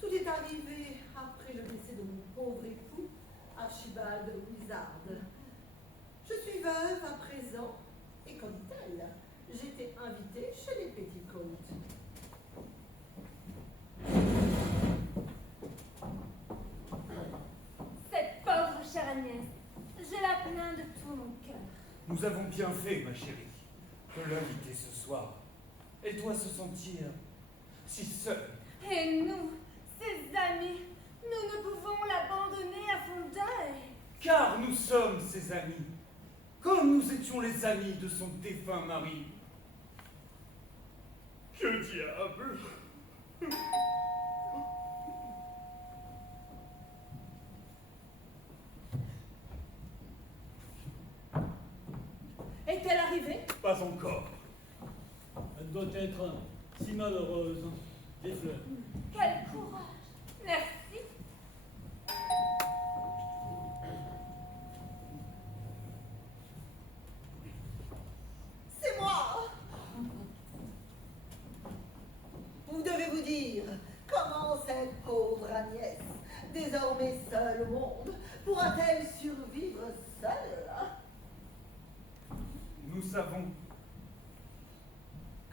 Tout est arrivé après le décès de mon pauvre époux, Archibald Wizard. Je suis veuve à présent, et comme telle, j'étais invitée chez les Petitcoats. Cette pauvre chère Agnès, je la plains de tout mon cœur. Nous avons bien fait, ma chérie, de l'inviter ce soir. Elle doit se sentir si seule. Et nous, ses amis, nous ne pouvons l'abandonner à son deuil. Car nous sommes ses amis, comme nous étions les amis de son défunt mari. Que diable! Est-elle arrivée? Pas encore. Elle doit être si malheureuse. Des fleurs. Quel courage. Merci. pourra-t-elle survivre seule? Nous savons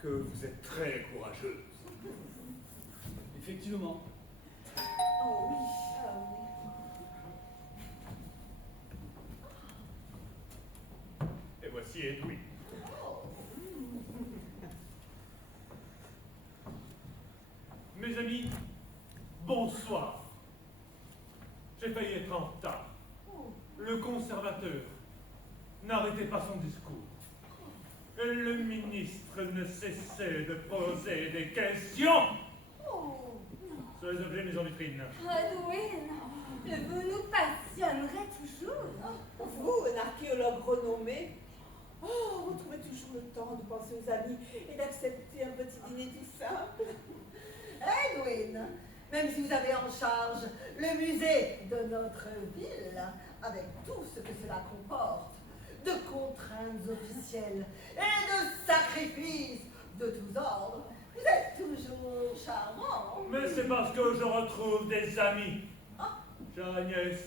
que vous êtes très courageuse. Effectivement. Oh oui, ah oui. Et voici Edwin. Mes amis, bonsoir. J'ai failli être en retard. Le conservateur n'arrêtait pas son discours. Et le ministre ne cessait de poser des questions sur les objets mis en vitrine. Edwin, vous nous passionnerez toujours. Vous, un archéologue renommé, vous trouvez toujours le temps de penser aux amis et d'accepter un petit dîner tout simple. Edwin, même si vous avez en charge le musée de notre ville, avec tout ce que cela comporte, de contraintes officielles et de sacrifices de tous ordres, vous êtes toujours charmant. Mais c'est parce que je retrouve des amis. J'ai Agnès.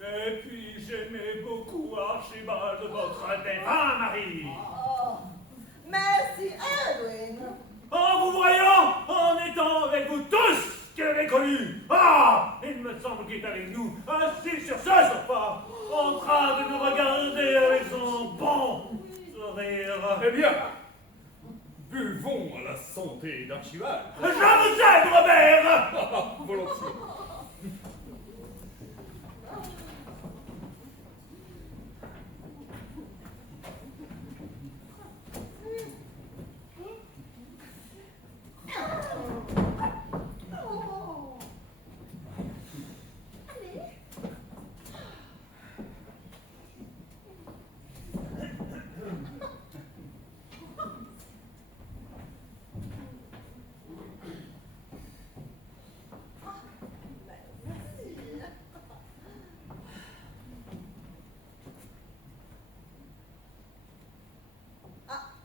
Et puis j'aimais beaucoup Archibald, votre défunt mari. Oh, merci, Edwin. En vous voyant, en étant avec vous tous qu'il avait connus. Il me semble qu'il est avec nous, assis sur ce sofa, en train de nous regarder avec son bon sourire. Eh bien, buvons à la santé d'Archibald. Je vous aime, Robert. Volontiers.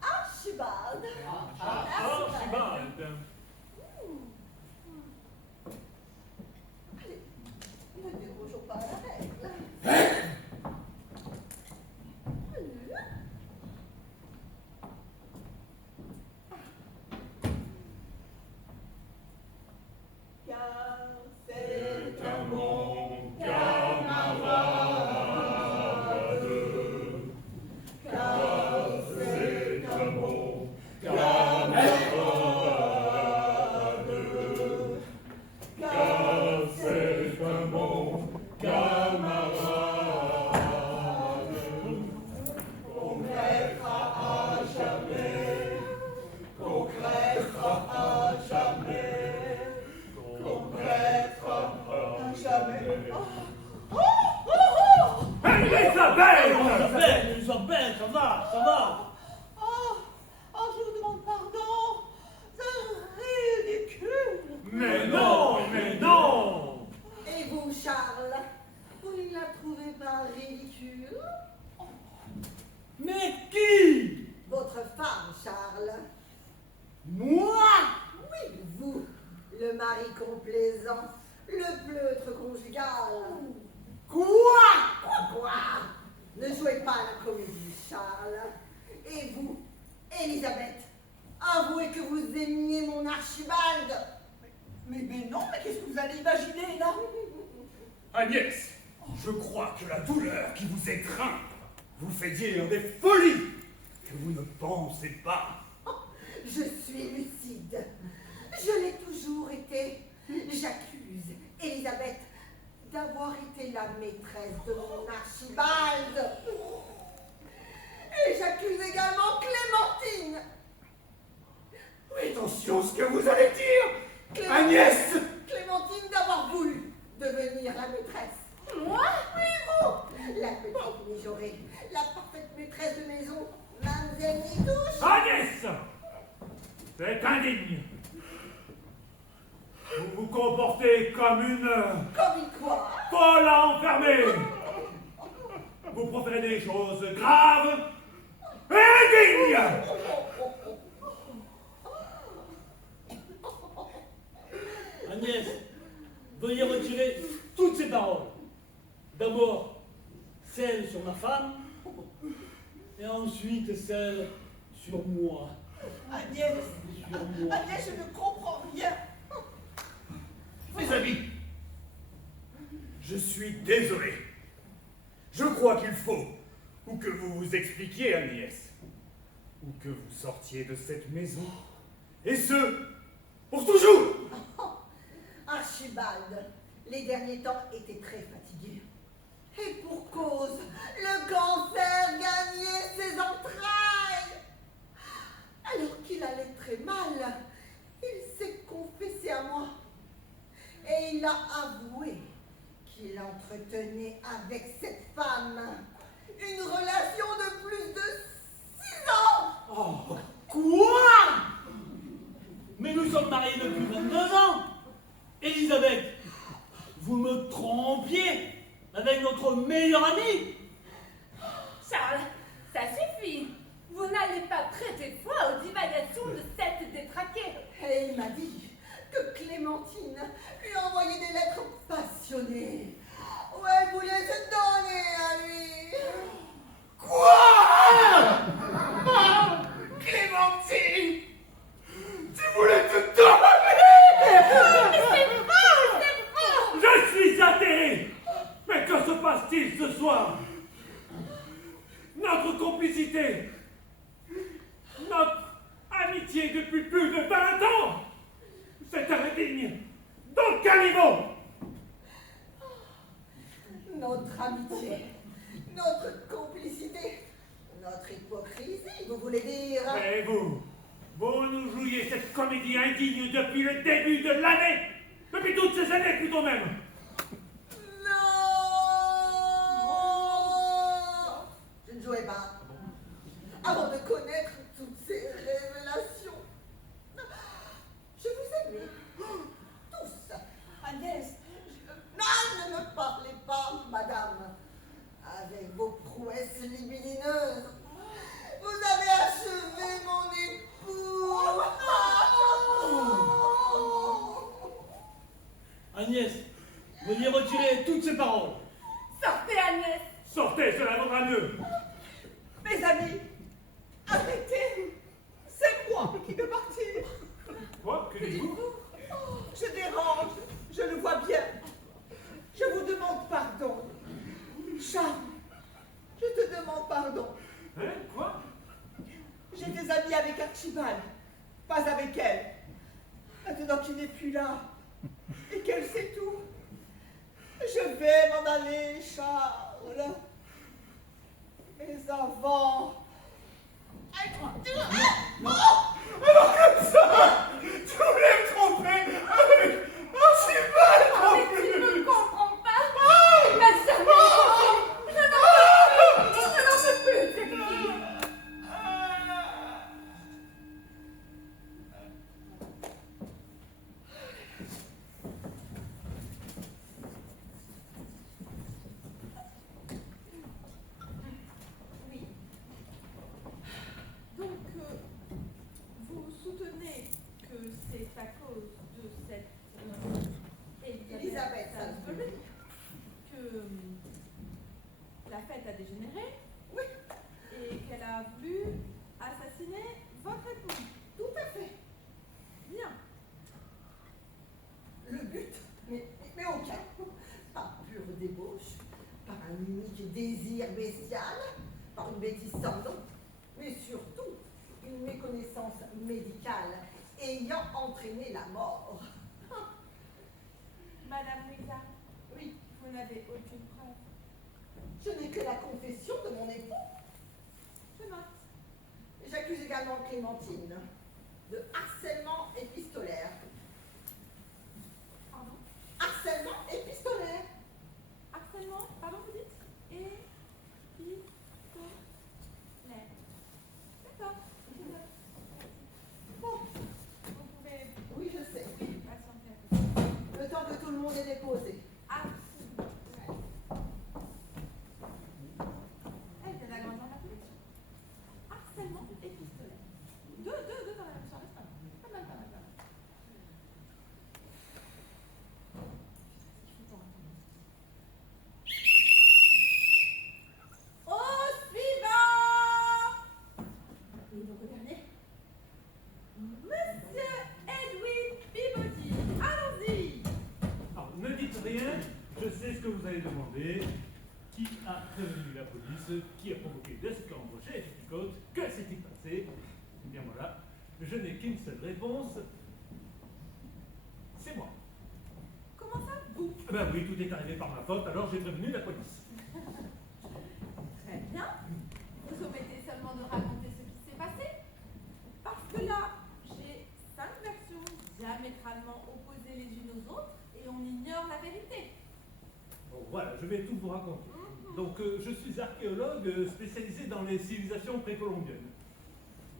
Archibald. Archibald. Allez, ne dérogeons pas à la règle. Car c'est un bon car c'est un bon car c'est un bon camarade. qu'on crèvera à jamais, qu'on crèvera à jamais, qu'on crèvera à jamais. Elisabeth, ça va. Je vous demande pardon, c'est ridicule. Mais non. Et vous, Charles, vous ne la trouvez pas ridicule? Mais qui? Votre femme, Charles. Moi? Oui, vous, le mari complaisant, le pleutre conjugal. Quoi? Ne jouez pas à la comédie, Charles. Et vous, Elisabeth, avouez que vous aimiez mon Archibald. Mais non, mais qu'est-ce que vous allez imaginer là? Agnès, je crois que la douleur qui vous étreint vous fait dire des folies que vous ne pensez pas. Je suis lucide. Je l'ai toujours été. J'accuse Elisabeth d'avoir été la maîtresse de mon Archibald. Et j'accuse également Clémentine. Attention ce que vous allez dire, Clémentine- Agnès. Clémentine d'avoir voulu devenir la maîtresse. Moi? Oui, vous, la petite mijaurée, la parfaite maîtresse de maison, Mademoiselle Nitouche. Agnès, c'est indigne. Vous vous comportez comme une Comme une quoi? folle enfermée. Vous proférez des choses graves et indignes. Agnès, veuillez retirer toutes ces paroles. D'abord, d'abord celle sur ma femme, et ensuite celle sur moi. Agnès, Sur moi. Agnès, je ne comprends rien. Mes amis, je suis désolé. Je crois qu'il faut ou que vous vous expliquiez, Agnès, ou que vous sortiez de cette maison, et ce, pour toujours. Archibald, les derniers temps, était très fatigué. Et pour cause, le cancer gagnait ses entrailles. Alors qu'il allait très mal, il s'est confessé à moi. Et il a avoué qu'il entretenait avec cette femme une relation de plus de 6 ans. Oh, quoi? Mais nous sommes mariés depuis 22 ans. Elisabeth, vous me trompiez avec notre meilleur ami. Charles, ça suffit. Vous n'allez pas prêter foi aux divagations de cette détraquée. Et il m'a dit que Clémentine lui envoyait des lettres passionnées où elle voulait se donner à lui. Quoi? Ah, Clémentine, tu voulais te donner? Je suis atterré. Mais que se passe-t-il ce soir? Notre complicité, notre amitié depuis plus de 20 ans, c'est indigne. Dans quel niveau? Notre amitié, notre complicité, notre hypocrisie, vous voulez dire? Et vous nous jouiez cette comédie indigne depuis le début de l'année, depuis toutes ces années plutôt même. Non! Je ne jouais pas. Avant de connaître toutes ces révélations, je vous aimais. Tous. Agnès, Non, ne me parlez pas, madame. Avec vos prouesses libidineuses, vous avez achevé mon époux. Agnès, veuillez retirer toutes ces paroles. Sortez, Agnès. Sortez, cela vaudra mieux. mes amis, arrêtez. C'est moi qui veux partir. Quoi? Que dites-vous? Je dérange, je le vois bien. Je vous demande pardon. Charles, je te demande pardon. Hein? Quoi? J'ai des amis avec Archibald, pas avec elle. Maintenant qu'il n'est plus là et qu'elle sait tout, je vais m'en aller, Charles. Mais avant... Alors comme ça, tu voulais me tromper avec Archibald Oh, en mais tu plus. ne comprends pas. Il m'a jamais compris. Je n'en peux plus de cette fille. Oui. Donc, vous soutenez que c'est à cause de cette Elisabeth Salisbury. que la fête a dégénéré? Oui, Et qu'elle a voulu assassiner votre époux? tout à fait. Bien. Le but, mais aucun. Par pure débauche, par un unique désir bestial, par une bêtise sans nom, mais surtout une méconnaissance médicale ayant entraîné la mort. Madame Louisa, Oui, vous n'avez aucune preuve. je n'ai que la confession de mon époux. Je note. J'accuse également Clémentine de harcèlement épistolaire. Pardon? Harcèlement épistolaire. Harcèlement, pardon, vous dites? Épistolaire. D'accord. Je note. Bon, Vous pouvez oui, je sais. patienter un peu. Le temps que tout le monde est déposé. Absolument. Elle vient d'agrandir ma collection. Harcèlement épistolaire. Deux dans la même soirée, c'est pas mal. Pas mal, pas mal. Coat. Que s'est-il passé? Eh bien voilà, je n'ai qu'une seule réponse. C'est moi. Comment ça, vous? Ben oui, tout est arrivé par ma faute, alors j'ai prévenu la police. Très bien. Vous omettez seulement de raconter ce qui s'est passé. Parce que là, j'ai 5 versions diamétralement opposées les unes aux autres et on ignore la vérité. Bon, voilà, je vais tout vous raconter. Donc, je suis archéologue spécialisé dans les civilisations précolombiennes.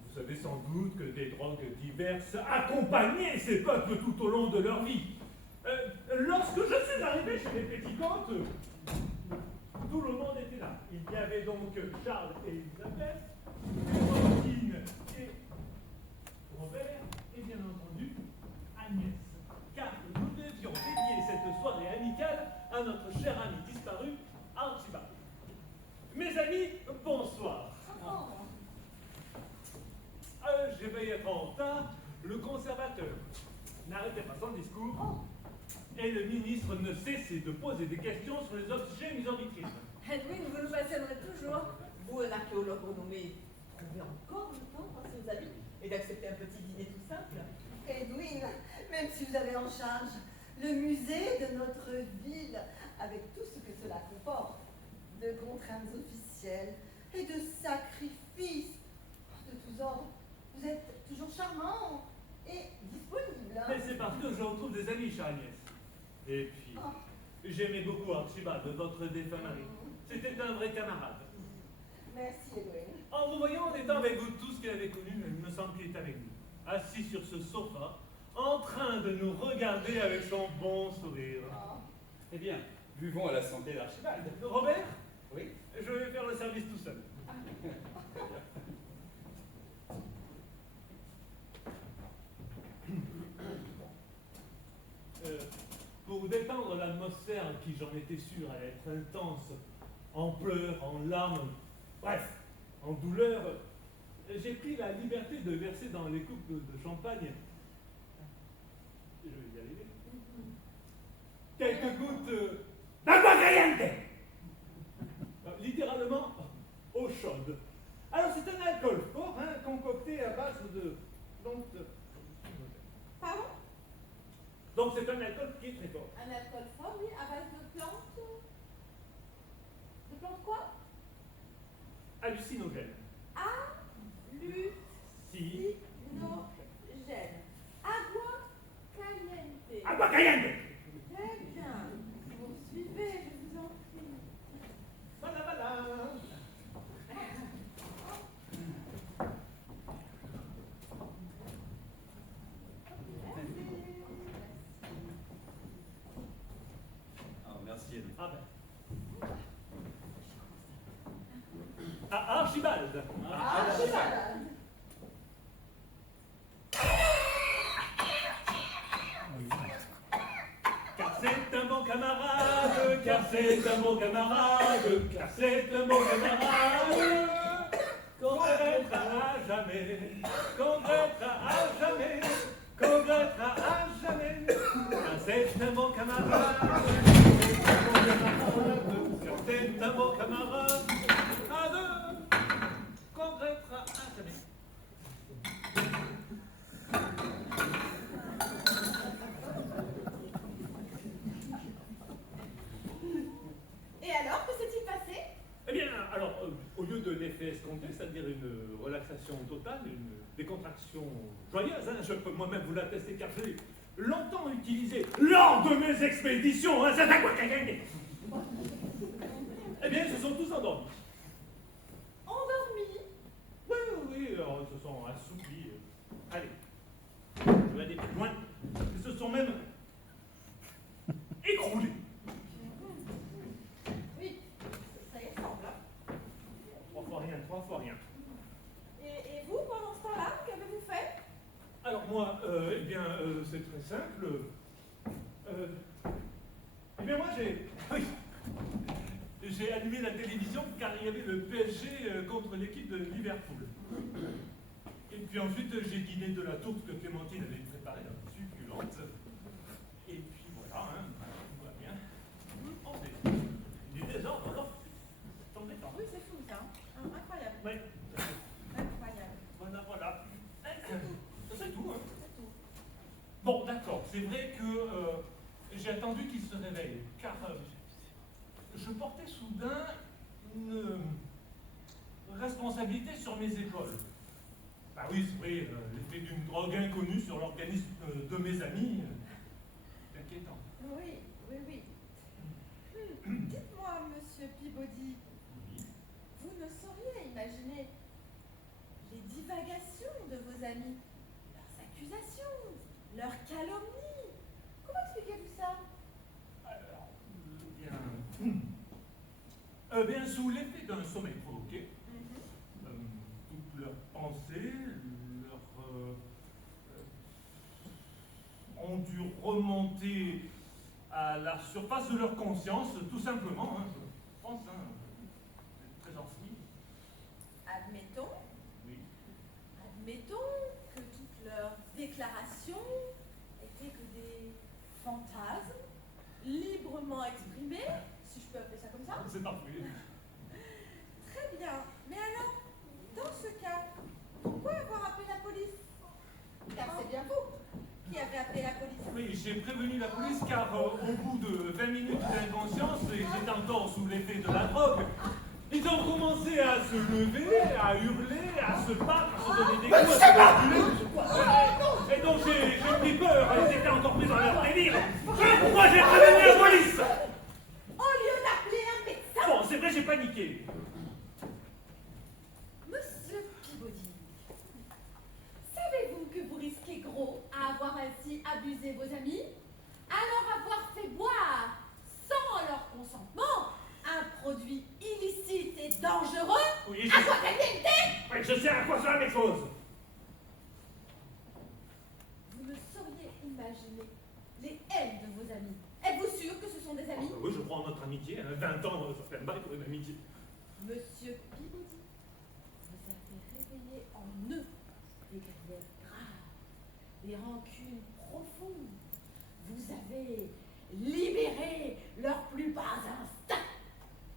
Vous savez sans doute que des drogues diverses accompagnaient ces peuples tout au long de leur vie. Lorsque je suis arrivé chez les Petticoats, tout le monde était là. Il y avait donc Charles et Elisabeth, Clémentine et Robert, et bien entendu Agnès. Car nous devions dédier cette soirée amicale à notre cher ami disparu, Archibald. Mes amis, bonsoir. J'ai failli être en retard. Le conservateur n'arrêtait pas son discours et le ministre ne cessait de poser des questions sur les objets mis en vitrine. Edwin, vous nous passionnerez toujours. Vous, un archéologue renommé, trouvez encore le temps de penser aux amis et d'accepter un petit dîner tout simple? Edwin, même si vous avez en charge le musée de notre ville, avec tout ce que cela comporte, de contraintes officielles et de sacrifices de tous ordres, vous êtes toujours charmant et disponible. Mais c'est parce que je retrouve des amis, chère Agnès. Et puis, j'aimais beaucoup Archibald, votre défunt mari. C'était un vrai camarade. Merci, Edwin. En vous voyant en étant avec vous tous qu'il avait connu, il me semble qu'il est avec nous, assis sur ce sofa, en train de nous regarder avec son bon sourire. Eh bien, buvons à la santé d'Archibald. Robert, Oui. je vais faire le service tout seul. Pour détendre l'atmosphère qui, j'en étais sûr, allait être intense, en pleurs, en larmes, bref, en douleur, j'ai pris la liberté de verser dans les coupes de champagne, je vais y arriver, quelques gouttes d'agua caliente, littéralement eau chaude. Alors c'est un alcool fort, hein, concocté à base de... Pardon? Donc c'est un alcool qui est très fort. Un alcool fort, oui, à base de plantes. De plantes quoi? Hallucinogène. Hallucinogène. Agua caliente. Agua caliente! Très bien. Vous suivez, je vous en prie. Voilà, voilà. Ah, merci, Edwin. Ah ben. Ah, Archibald. Archibald. Car c'est un bon camarade, car c'est un bon camarade, car c'est un bon camarade. Qu'on regrettera à jamais, qu'on regrettera à jamais, qu'on regrettera à jamais. Car c'est un bon camarade, car c'est un bon camarade, qu'on regrettera à jamais. Et alors, que s'est-il passé? Eh bien, alors, au lieu de l'effet escompté, c'est-à-dire une relaxation totale, une décontraction joyeuse, hein, je peux moi-même vous l'attester car je l'ai longtemps utilisé lors de mes expéditions, hein, c'est à quoi quelqu'un. Eh bien, ils se sont tous endormis. Endormi? Oui, oui, alors, ils se sont assoupis. Allez, je vais aller plus loin. Ils se sont même écroulés. Oui, ça y ressemble. Hein. 3 fois rien, 3 fois rien. Et vous, pendant ce temps-là, qu'avez-vous fait? Alors moi, eh bien, c'est très simple. Eh bien moi, oui, j'ai allumé la télévision car il y avait le PSG contre l'équipe de Liverpool. Et puis ensuite, j'ai dîné de la tourte que Clémentine avait préparée, succulente. Et puis voilà, hein, tout va bien. Oh, mais du désordre, non? C'est embêtant. Oui, c'est fou ça. Hein. Incroyable. Ouais. Bon, d'accord, c'est vrai que j'ai attendu qu'il se réveille, car je portais soudain une responsabilité sur mes épaules. Bah oui, c'est vrai, l'effet d'une drogue inconnue sur l'organisme de mes amis, c'est inquiétant. Oui, oui, oui. Dites-moi, monsieur Peabody, vous ne sauriez imaginer les divagations de vos amis, leurs accusations, leurs calomnies. Comment expliquez-vous ça? Alors, bien sous l'effet d'un sommeil provoqué, toutes leurs pensées, ont dû remonter à la surface de leur conscience, tout simplement, hein, je pense, c'est très ancien. Admettons Oui. Admettons que toutes leurs déclarations étaient que des fantasmes librement exprimés, si je peux appeler ça comme ça. C'est parfait. Très bien. Mais alors, dans ce cas, pourquoi avoir appelé la police? Car c'est bien vous qui avez appelé la police. Oui, j'ai prévenu la police car au bout de 20 minutes d'inconscience, et j'étais encore sous l'effet de la drogue, ils ont commencé à se lever, à hurler, à se battre, à se donner des coups, à se bousculer. Et donc j'ai pris peur, ils étaient encore pris dans leur délire. Voilà pourquoi j'ai prévenu la police. Au lieu d'appeler un médecin. Bon, c'est vrai, j'ai paniqué. Monsieur Peabody, savez-vous que vous risquez gros à avoir ainsi abusé vos amis, à leur avoir fait boire, sans leur consentement, un produit illicite et dangereux? Oui, à quoi qualité? Oui, je sais à quoi cela m'expose. Vous ne sauriez imaginer les haines de vos amis. Êtes-vous sûr que ce sont des amis? Oui, je crois en notre amitié. 20 ans, ça fait un bail pour une amitié. Monsieur Peabody, vous avez réveillé en eux des griefs graves, des rancunes profondes. Vous avez libéré leurs plus bas instincts.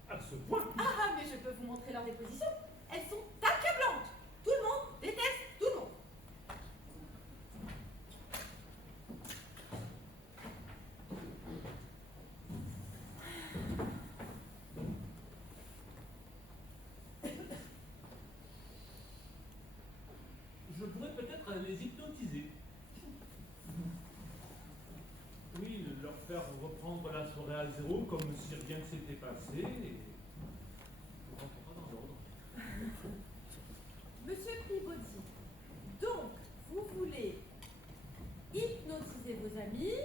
À ce point. Ah, mais je peux vous montrer leurs dépositions. Elles sont accablantes. Tout le monde déteste tout le monde. Je pourrais peut-être les hypnotiser. Oui, leur faire reprendre la soirée à zéro comme si rien ne s'était passé et on rentrera dans l'ordre. Monsieur Peabody, donc vous voulez hypnotiser vos amis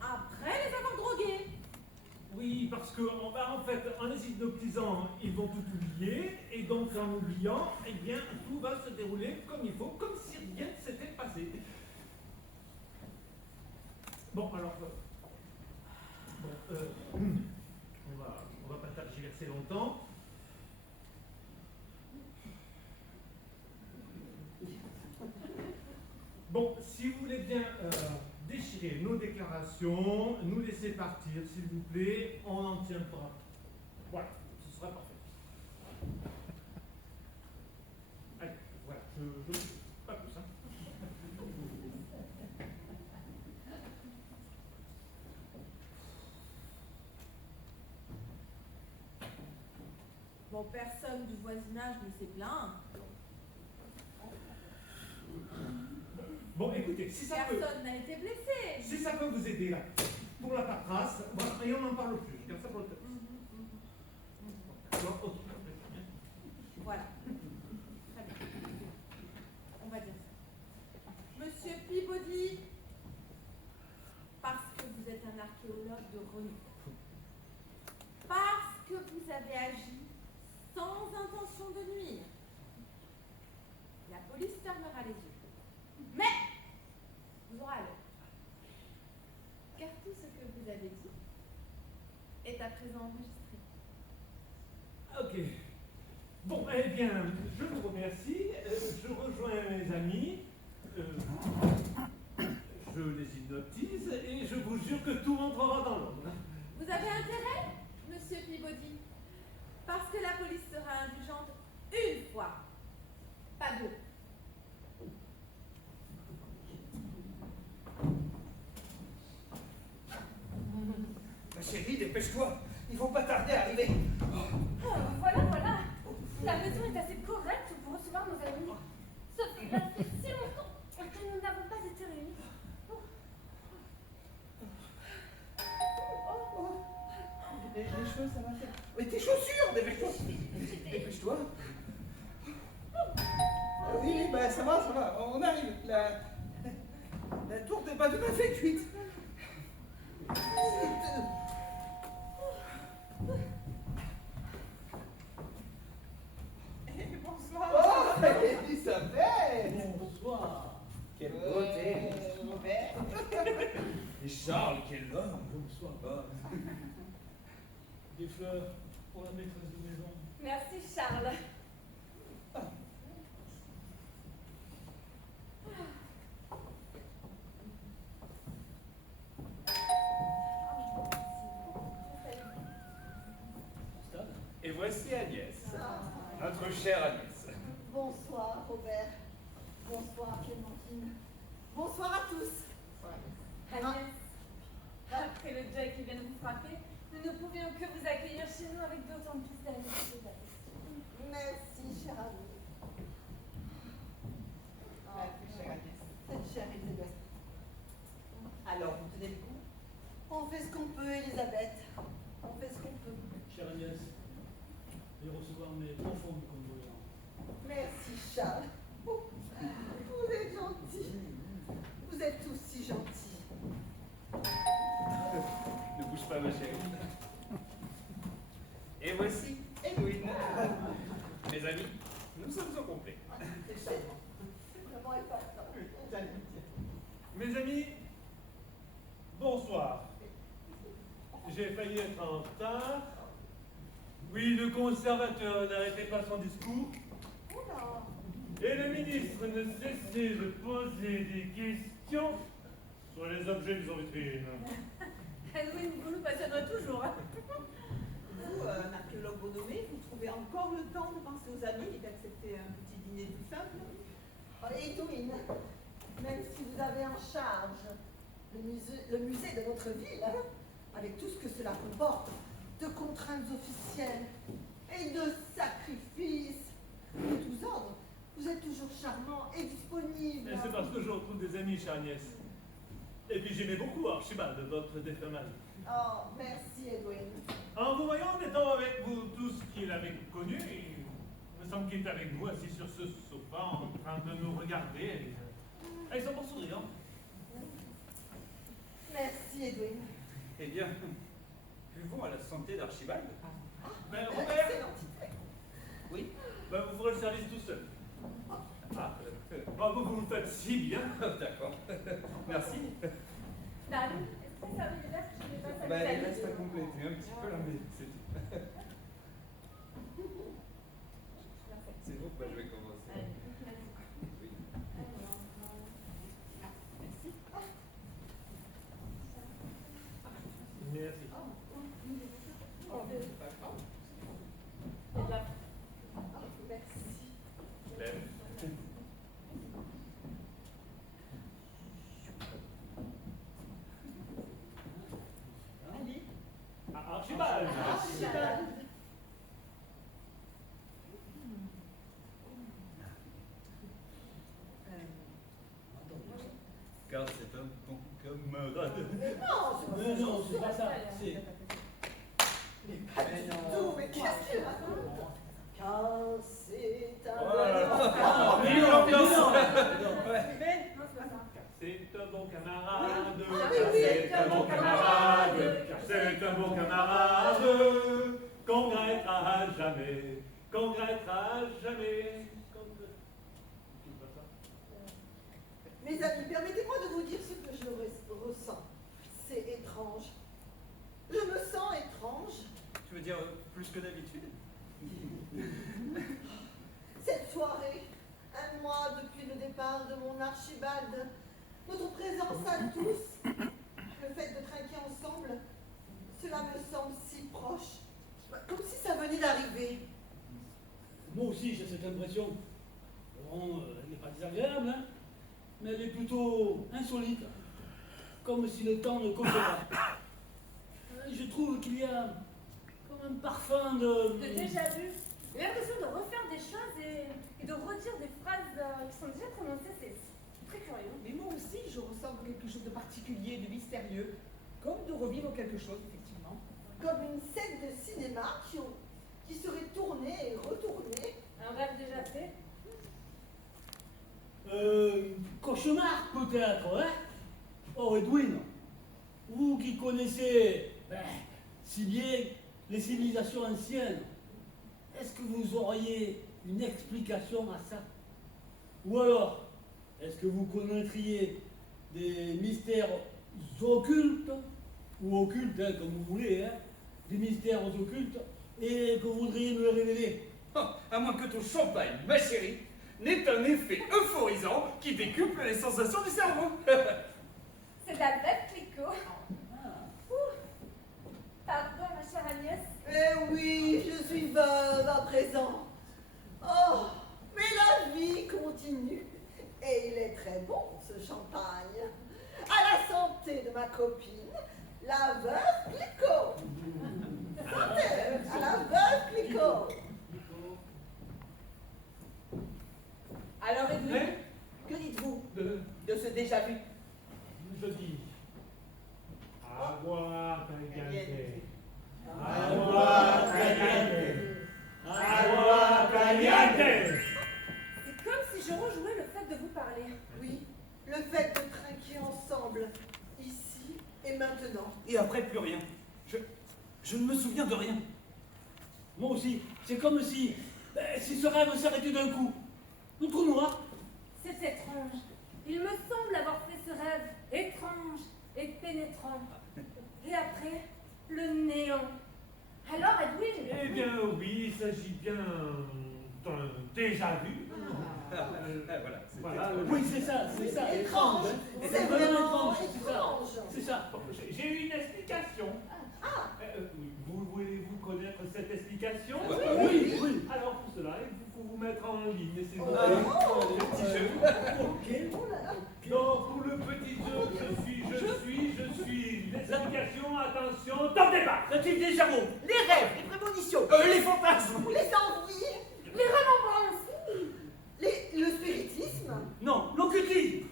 après les avoir drogués? Oui, parce que en fait, en les hypnotisant, ils vont tout oublier, et donc en oubliant, eh bien, tout va se dérouler comme il faut, comme si rien ne s'était passé. Bon, alors, on va pas tergiverser longtemps. Bon, si vous voulez bien déchirer nos déclarations, nous laisser partir, s'il vous plaît, on en tiendra. Voilà, ce sera parfait. Allez, voilà, je pas plus, hein. Bon, personne du voisinage ne s'est plaint. Bon, écoutez, si ça peut... Personne n'a été blessé. Si ça peut vous aider là, pour la paperasse, voilà, et on n'en parle plus, je garde ça pour le texte. D'accord, ok, très bien. Voilà. Très bien. On va dire ça. Monsieur Peabody, parce que vous êtes un archéologue de renom, parce que vous avez agi sans intention de nuire, la police fermera les yeux. Mais vous aurez à l'œil. Car tout ce que vous avez dit est à présent enregistré. Ok. Bon, eh bien, je vous remercie. Je rejoins mes amis. Je les hypnotise et je vous jure que tout rentrera dans l'ordre. Vous avez intérêt, monsieur Peabody, parce que la police sera indulgente une fois, pas deux. dépêche-toi. Il faut pas tarder à arriver. Oh, voilà. La maison est assez correcte pour recevoir nos amis. Sauf qu'il a fait si longtemps que nous n'avons pas été réunis. Les cheveux, ça va faire. Mais tes chaussures, dépêche-toi. Dépêche-toi. Oui, bah ça va, on arrive. La tour n'est pas tout à fait cuite. Bonsoir. Oh, Elisabeth! Bonsoir. Quelle beauté. Robert. Et Charles, quel homme. Bonsoir. Oh. Des fleurs pour la maîtresse de maison. Merci, Charles. Et voici Agnès, notre chère Agnès. Bonsoir, Robert. Bonsoir, Clémentine. Bonsoir à tous. Agnès, après le deuil qui vient de vous frapper, nous ne pouvions que vous accueillir chez nous avec d'autant plus d'amitié. Merci, chère amie. Merci, chère Agnès. Cette chère Elisabeth. Alors, vous tenez le coup? On fait ce qu'on peut, Elisabeth. On fait ce qu'on peut. Chère Agnès, veuillez recevoir mes profondes condoléances. Merci, Charles. Vous êtes gentils. Vous êtes tous si gentils. Ne bouge pas, ma chérie. Et voici Edwin. Mes amis, nous sommes au complet. C'est tellement. C'est vraiment épatant. Mes amis, bonsoir. J'ai failli être en retard. Oui, le conservateur n'arrêtait pas son discours. Oula. Et le ministre ne cessait de poser des questions sur les objets mis en vitrine. Edwin, vous nous passionnera toujours. Hein. Vous, un archéologue renommé, vous trouvez encore le temps de penser aux amis et d'accepter un petit dîner tout simple? Edwin, même si vous avez en charge le musée de notre ville, hein, avec tout ce que cela comporte, de contraintes officielles et de sacrifices de tous ordres, vous êtes toujours charmant et disponible. Et c'est parce que je retrouve des amis, chère Agnès. Et puis j'aimais beaucoup Archibald, votre défunt mari. Oh, merci Edwin. En vous voyant, en étant avec vous tous qu'il avait connus, il me semble qu'il est avec vous, assis sur ce sofa, en train de nous regarder. Avec son bon sourire. Merci Edwin. Eh bien, buvons à la santé d'Archibald. Ben, Robert, Excellente idée. Oui. ben, vous ferez le service tout seul. Ah, Ben, vous le faites si bien. d'accord. Merci. Dan, est-ce que ça veut dire que je vais pas Bah, saluer il reste à compléter un petit peu là, mais c'est tout. C'est bon, bah, je vais commencer. Oui. Merci. Merci. Lève. Ali? Ah, Archibald. Archibald. Car c'est un bon camarade. Non, c'est pas ça. C'est. Mais pas du tout, mais qu'est-ce qu'il raconte? Car c'est un Voilà. Mais Vive non, l'ambiance. mais non. Ouais. Non, c'est pas ça. C'est un bon camarade, Oui. c'est un bon camarade, car c'est un bon camarade, qu'on regrettera jamais, qu'on regrettera jamais. Mes amis, permettez-moi de vous dire ce que je ressens. C'est étrange. Je me sens étrange. Tu veux dire plus que d'habitude? Cette soirée, un mois depuis le départ de mon Archibald, notre présence à tous, le fait de trinquer ensemble, cela me semble si proche, comme si ça venait d'arriver. Moi aussi, j'ai cette impression. Bon, elle n'est pas désagréable, hein, mais elle est plutôt insolite. Comme si le temps ne cochait pas. je trouve qu'il y a comme un parfum de... De déjà vu. J'ai l'impression de refaire des choses et de redire des phrases qui sont déjà prononcées. C'est très curieux. Mais moi aussi, je ressens quelque chose de particulier, de mystérieux. Comme de revivre quelque chose, effectivement. Comme une scène de cinéma qui serait tournée et retournée. Un rêve déjà fait. Cauchemar peut-être, hein? Oh, Edwin, vous qui connaissez si bien les civilisations anciennes, est-ce que vous auriez une explication à ça? Ou alors, est-ce que vous connaîtriez des mystères occultes, ou occultes, hein, comme vous voulez, hein, des mystères occultes, et que vous voudriez me les révéler? Oh, à moins que ton champagne, ma chérie, n'ait un effet euphorisant qui décuple les sensations du cerveau. C'est de la bête, Clicquot. Pardon, ma chère Agnès. Eh oui, je suis veuve à présent. Oh, mais la vie continue. Et il est très bon, ce champagne. À la santé de ma copine, la veuve Clicquot. Santé à la veuve Clicquot. Alors, Edwin, Ouais. que dites-vous de ce déjà vu? Je dis. Agua caliente. Agua caliente. Agua caliente. C'est comme si je rejouais le fait de vous parler. Oui, le fait de trinquer ensemble, ici et maintenant. Et après, plus rien. Je ne me souviens de rien. Moi aussi, c'est comme si ce rêve s'arrêtait d'un coup. Un trou noir. C'est étrange. Il me semble avoir fait ce rêve étrange et pénétrant. Et après, le néant. Alors, Edwin, Eh bien, oui, il s'agit bien d'un déjà vu. Voilà. Oui, c'est ça, c'est ça. Étrange. hein. C'est vraiment vraiment étrange, c'est ça. étrange. C'est ça. Bon, j'ai eu une explication. Oui, vous voulez-vous connaître cette explication? Oui, oui. Alors, pour cela, il faut vous mettre en ligne, s'il vous Oh. plaît. Le petit jeu. Ok. Oh là là. Donc, pour le petit jeu, je suis. L'explication, attention, top départ. Le type des cerveaux. Les rêves, les prémonitions, Les fantasmes. Les envies, les remembrances. le spiritisme. Non, l'occultisme.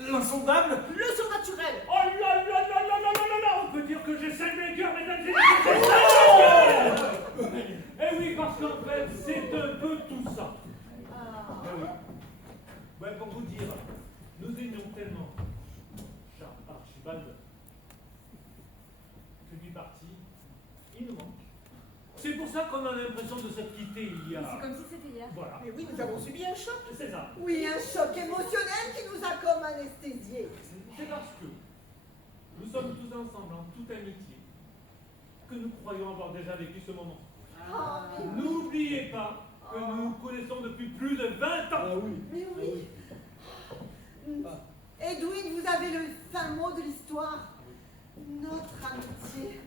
L'insondable. le surnaturel. Oh là là là là là là là là. On peut dire que j'ai 5 cœurs, mesdames et messieurs. Eh oui, parce qu'en fait, c'est un peu tout ça. Ah. Eh oui. Ouais, pour vous dire, nous aimions tellement Archibald que lui parti, il nous manque. C'est pour ça qu'on a l'impression de se quitter il y a. C'est comme si c'était hier. Voilà, Mais oui, nous avons subi un choc. c'est ça. Oui, un choc émotionnel qui nous a comme anesthésiés. C'est parce que nous sommes tous ensemble en toute amitié que nous croyons avoir déjà vécu ce moment. Ah, mais, N'oubliez pas que nous nous connaissons depuis plus de 20 ans. Ah oui. mais oui. Edwin, vous avez le fin mot de l'histoire. Notre amitié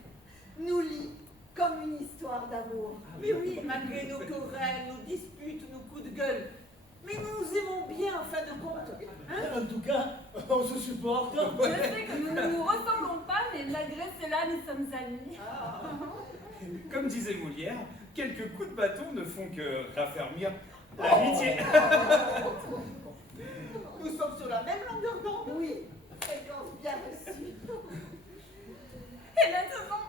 nous lie comme une histoire d'amour. Mais oui, malgré nos querelles, nos disputes, nos coups de gueule. Mais nous nous aimons bien en fin de compte. En tout cas, on se supporte. Je sais que nous ne nous ressemblons pas, mais malgré cela, nous sommes amis. Comme disait Molière, quelques coups de bâton ne font que raffermir l'amitié. Nous sommes sur la même longueur d'onde. Oui, fréquence bien reçue. Et maintenant,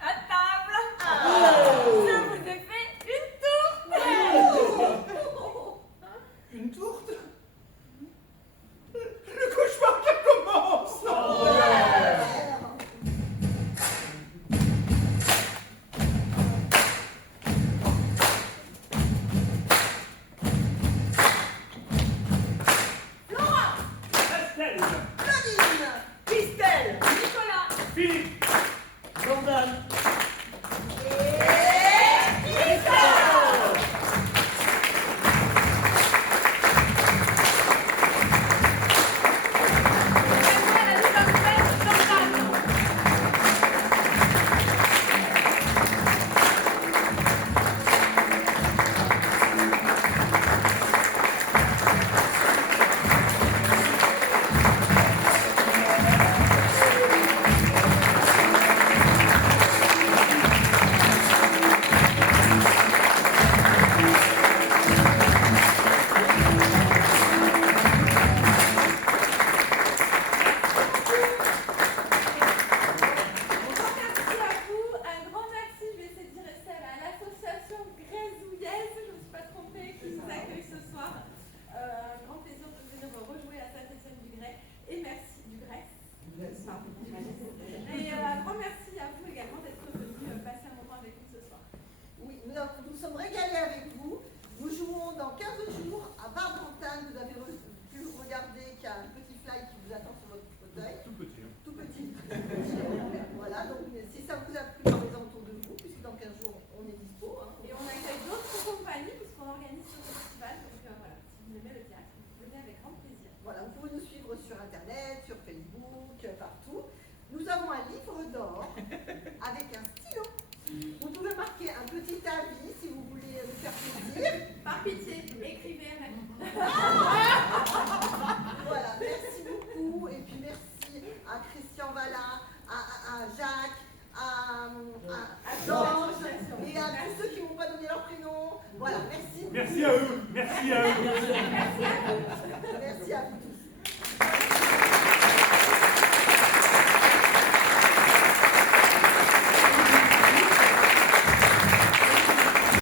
à table, je vous ai fait une tour. Une tourte. Le cauchemar qui commence. Estelle, Claudine, Christelle, Nicolas, Philippe, avec un stylo. Vous pouvez marquer un petit avis si vous voulez nous faire plaisir. Par pitié, écrivez à ma Voilà, merci beaucoup. Et puis merci à Christian Valla, à Jacques, à Georges et à tous ceux qui ne m'ont pas donné leur prénom. Voilà, merci. Merci à eux, merci à eux. Merci à vous. Merci à vous tous.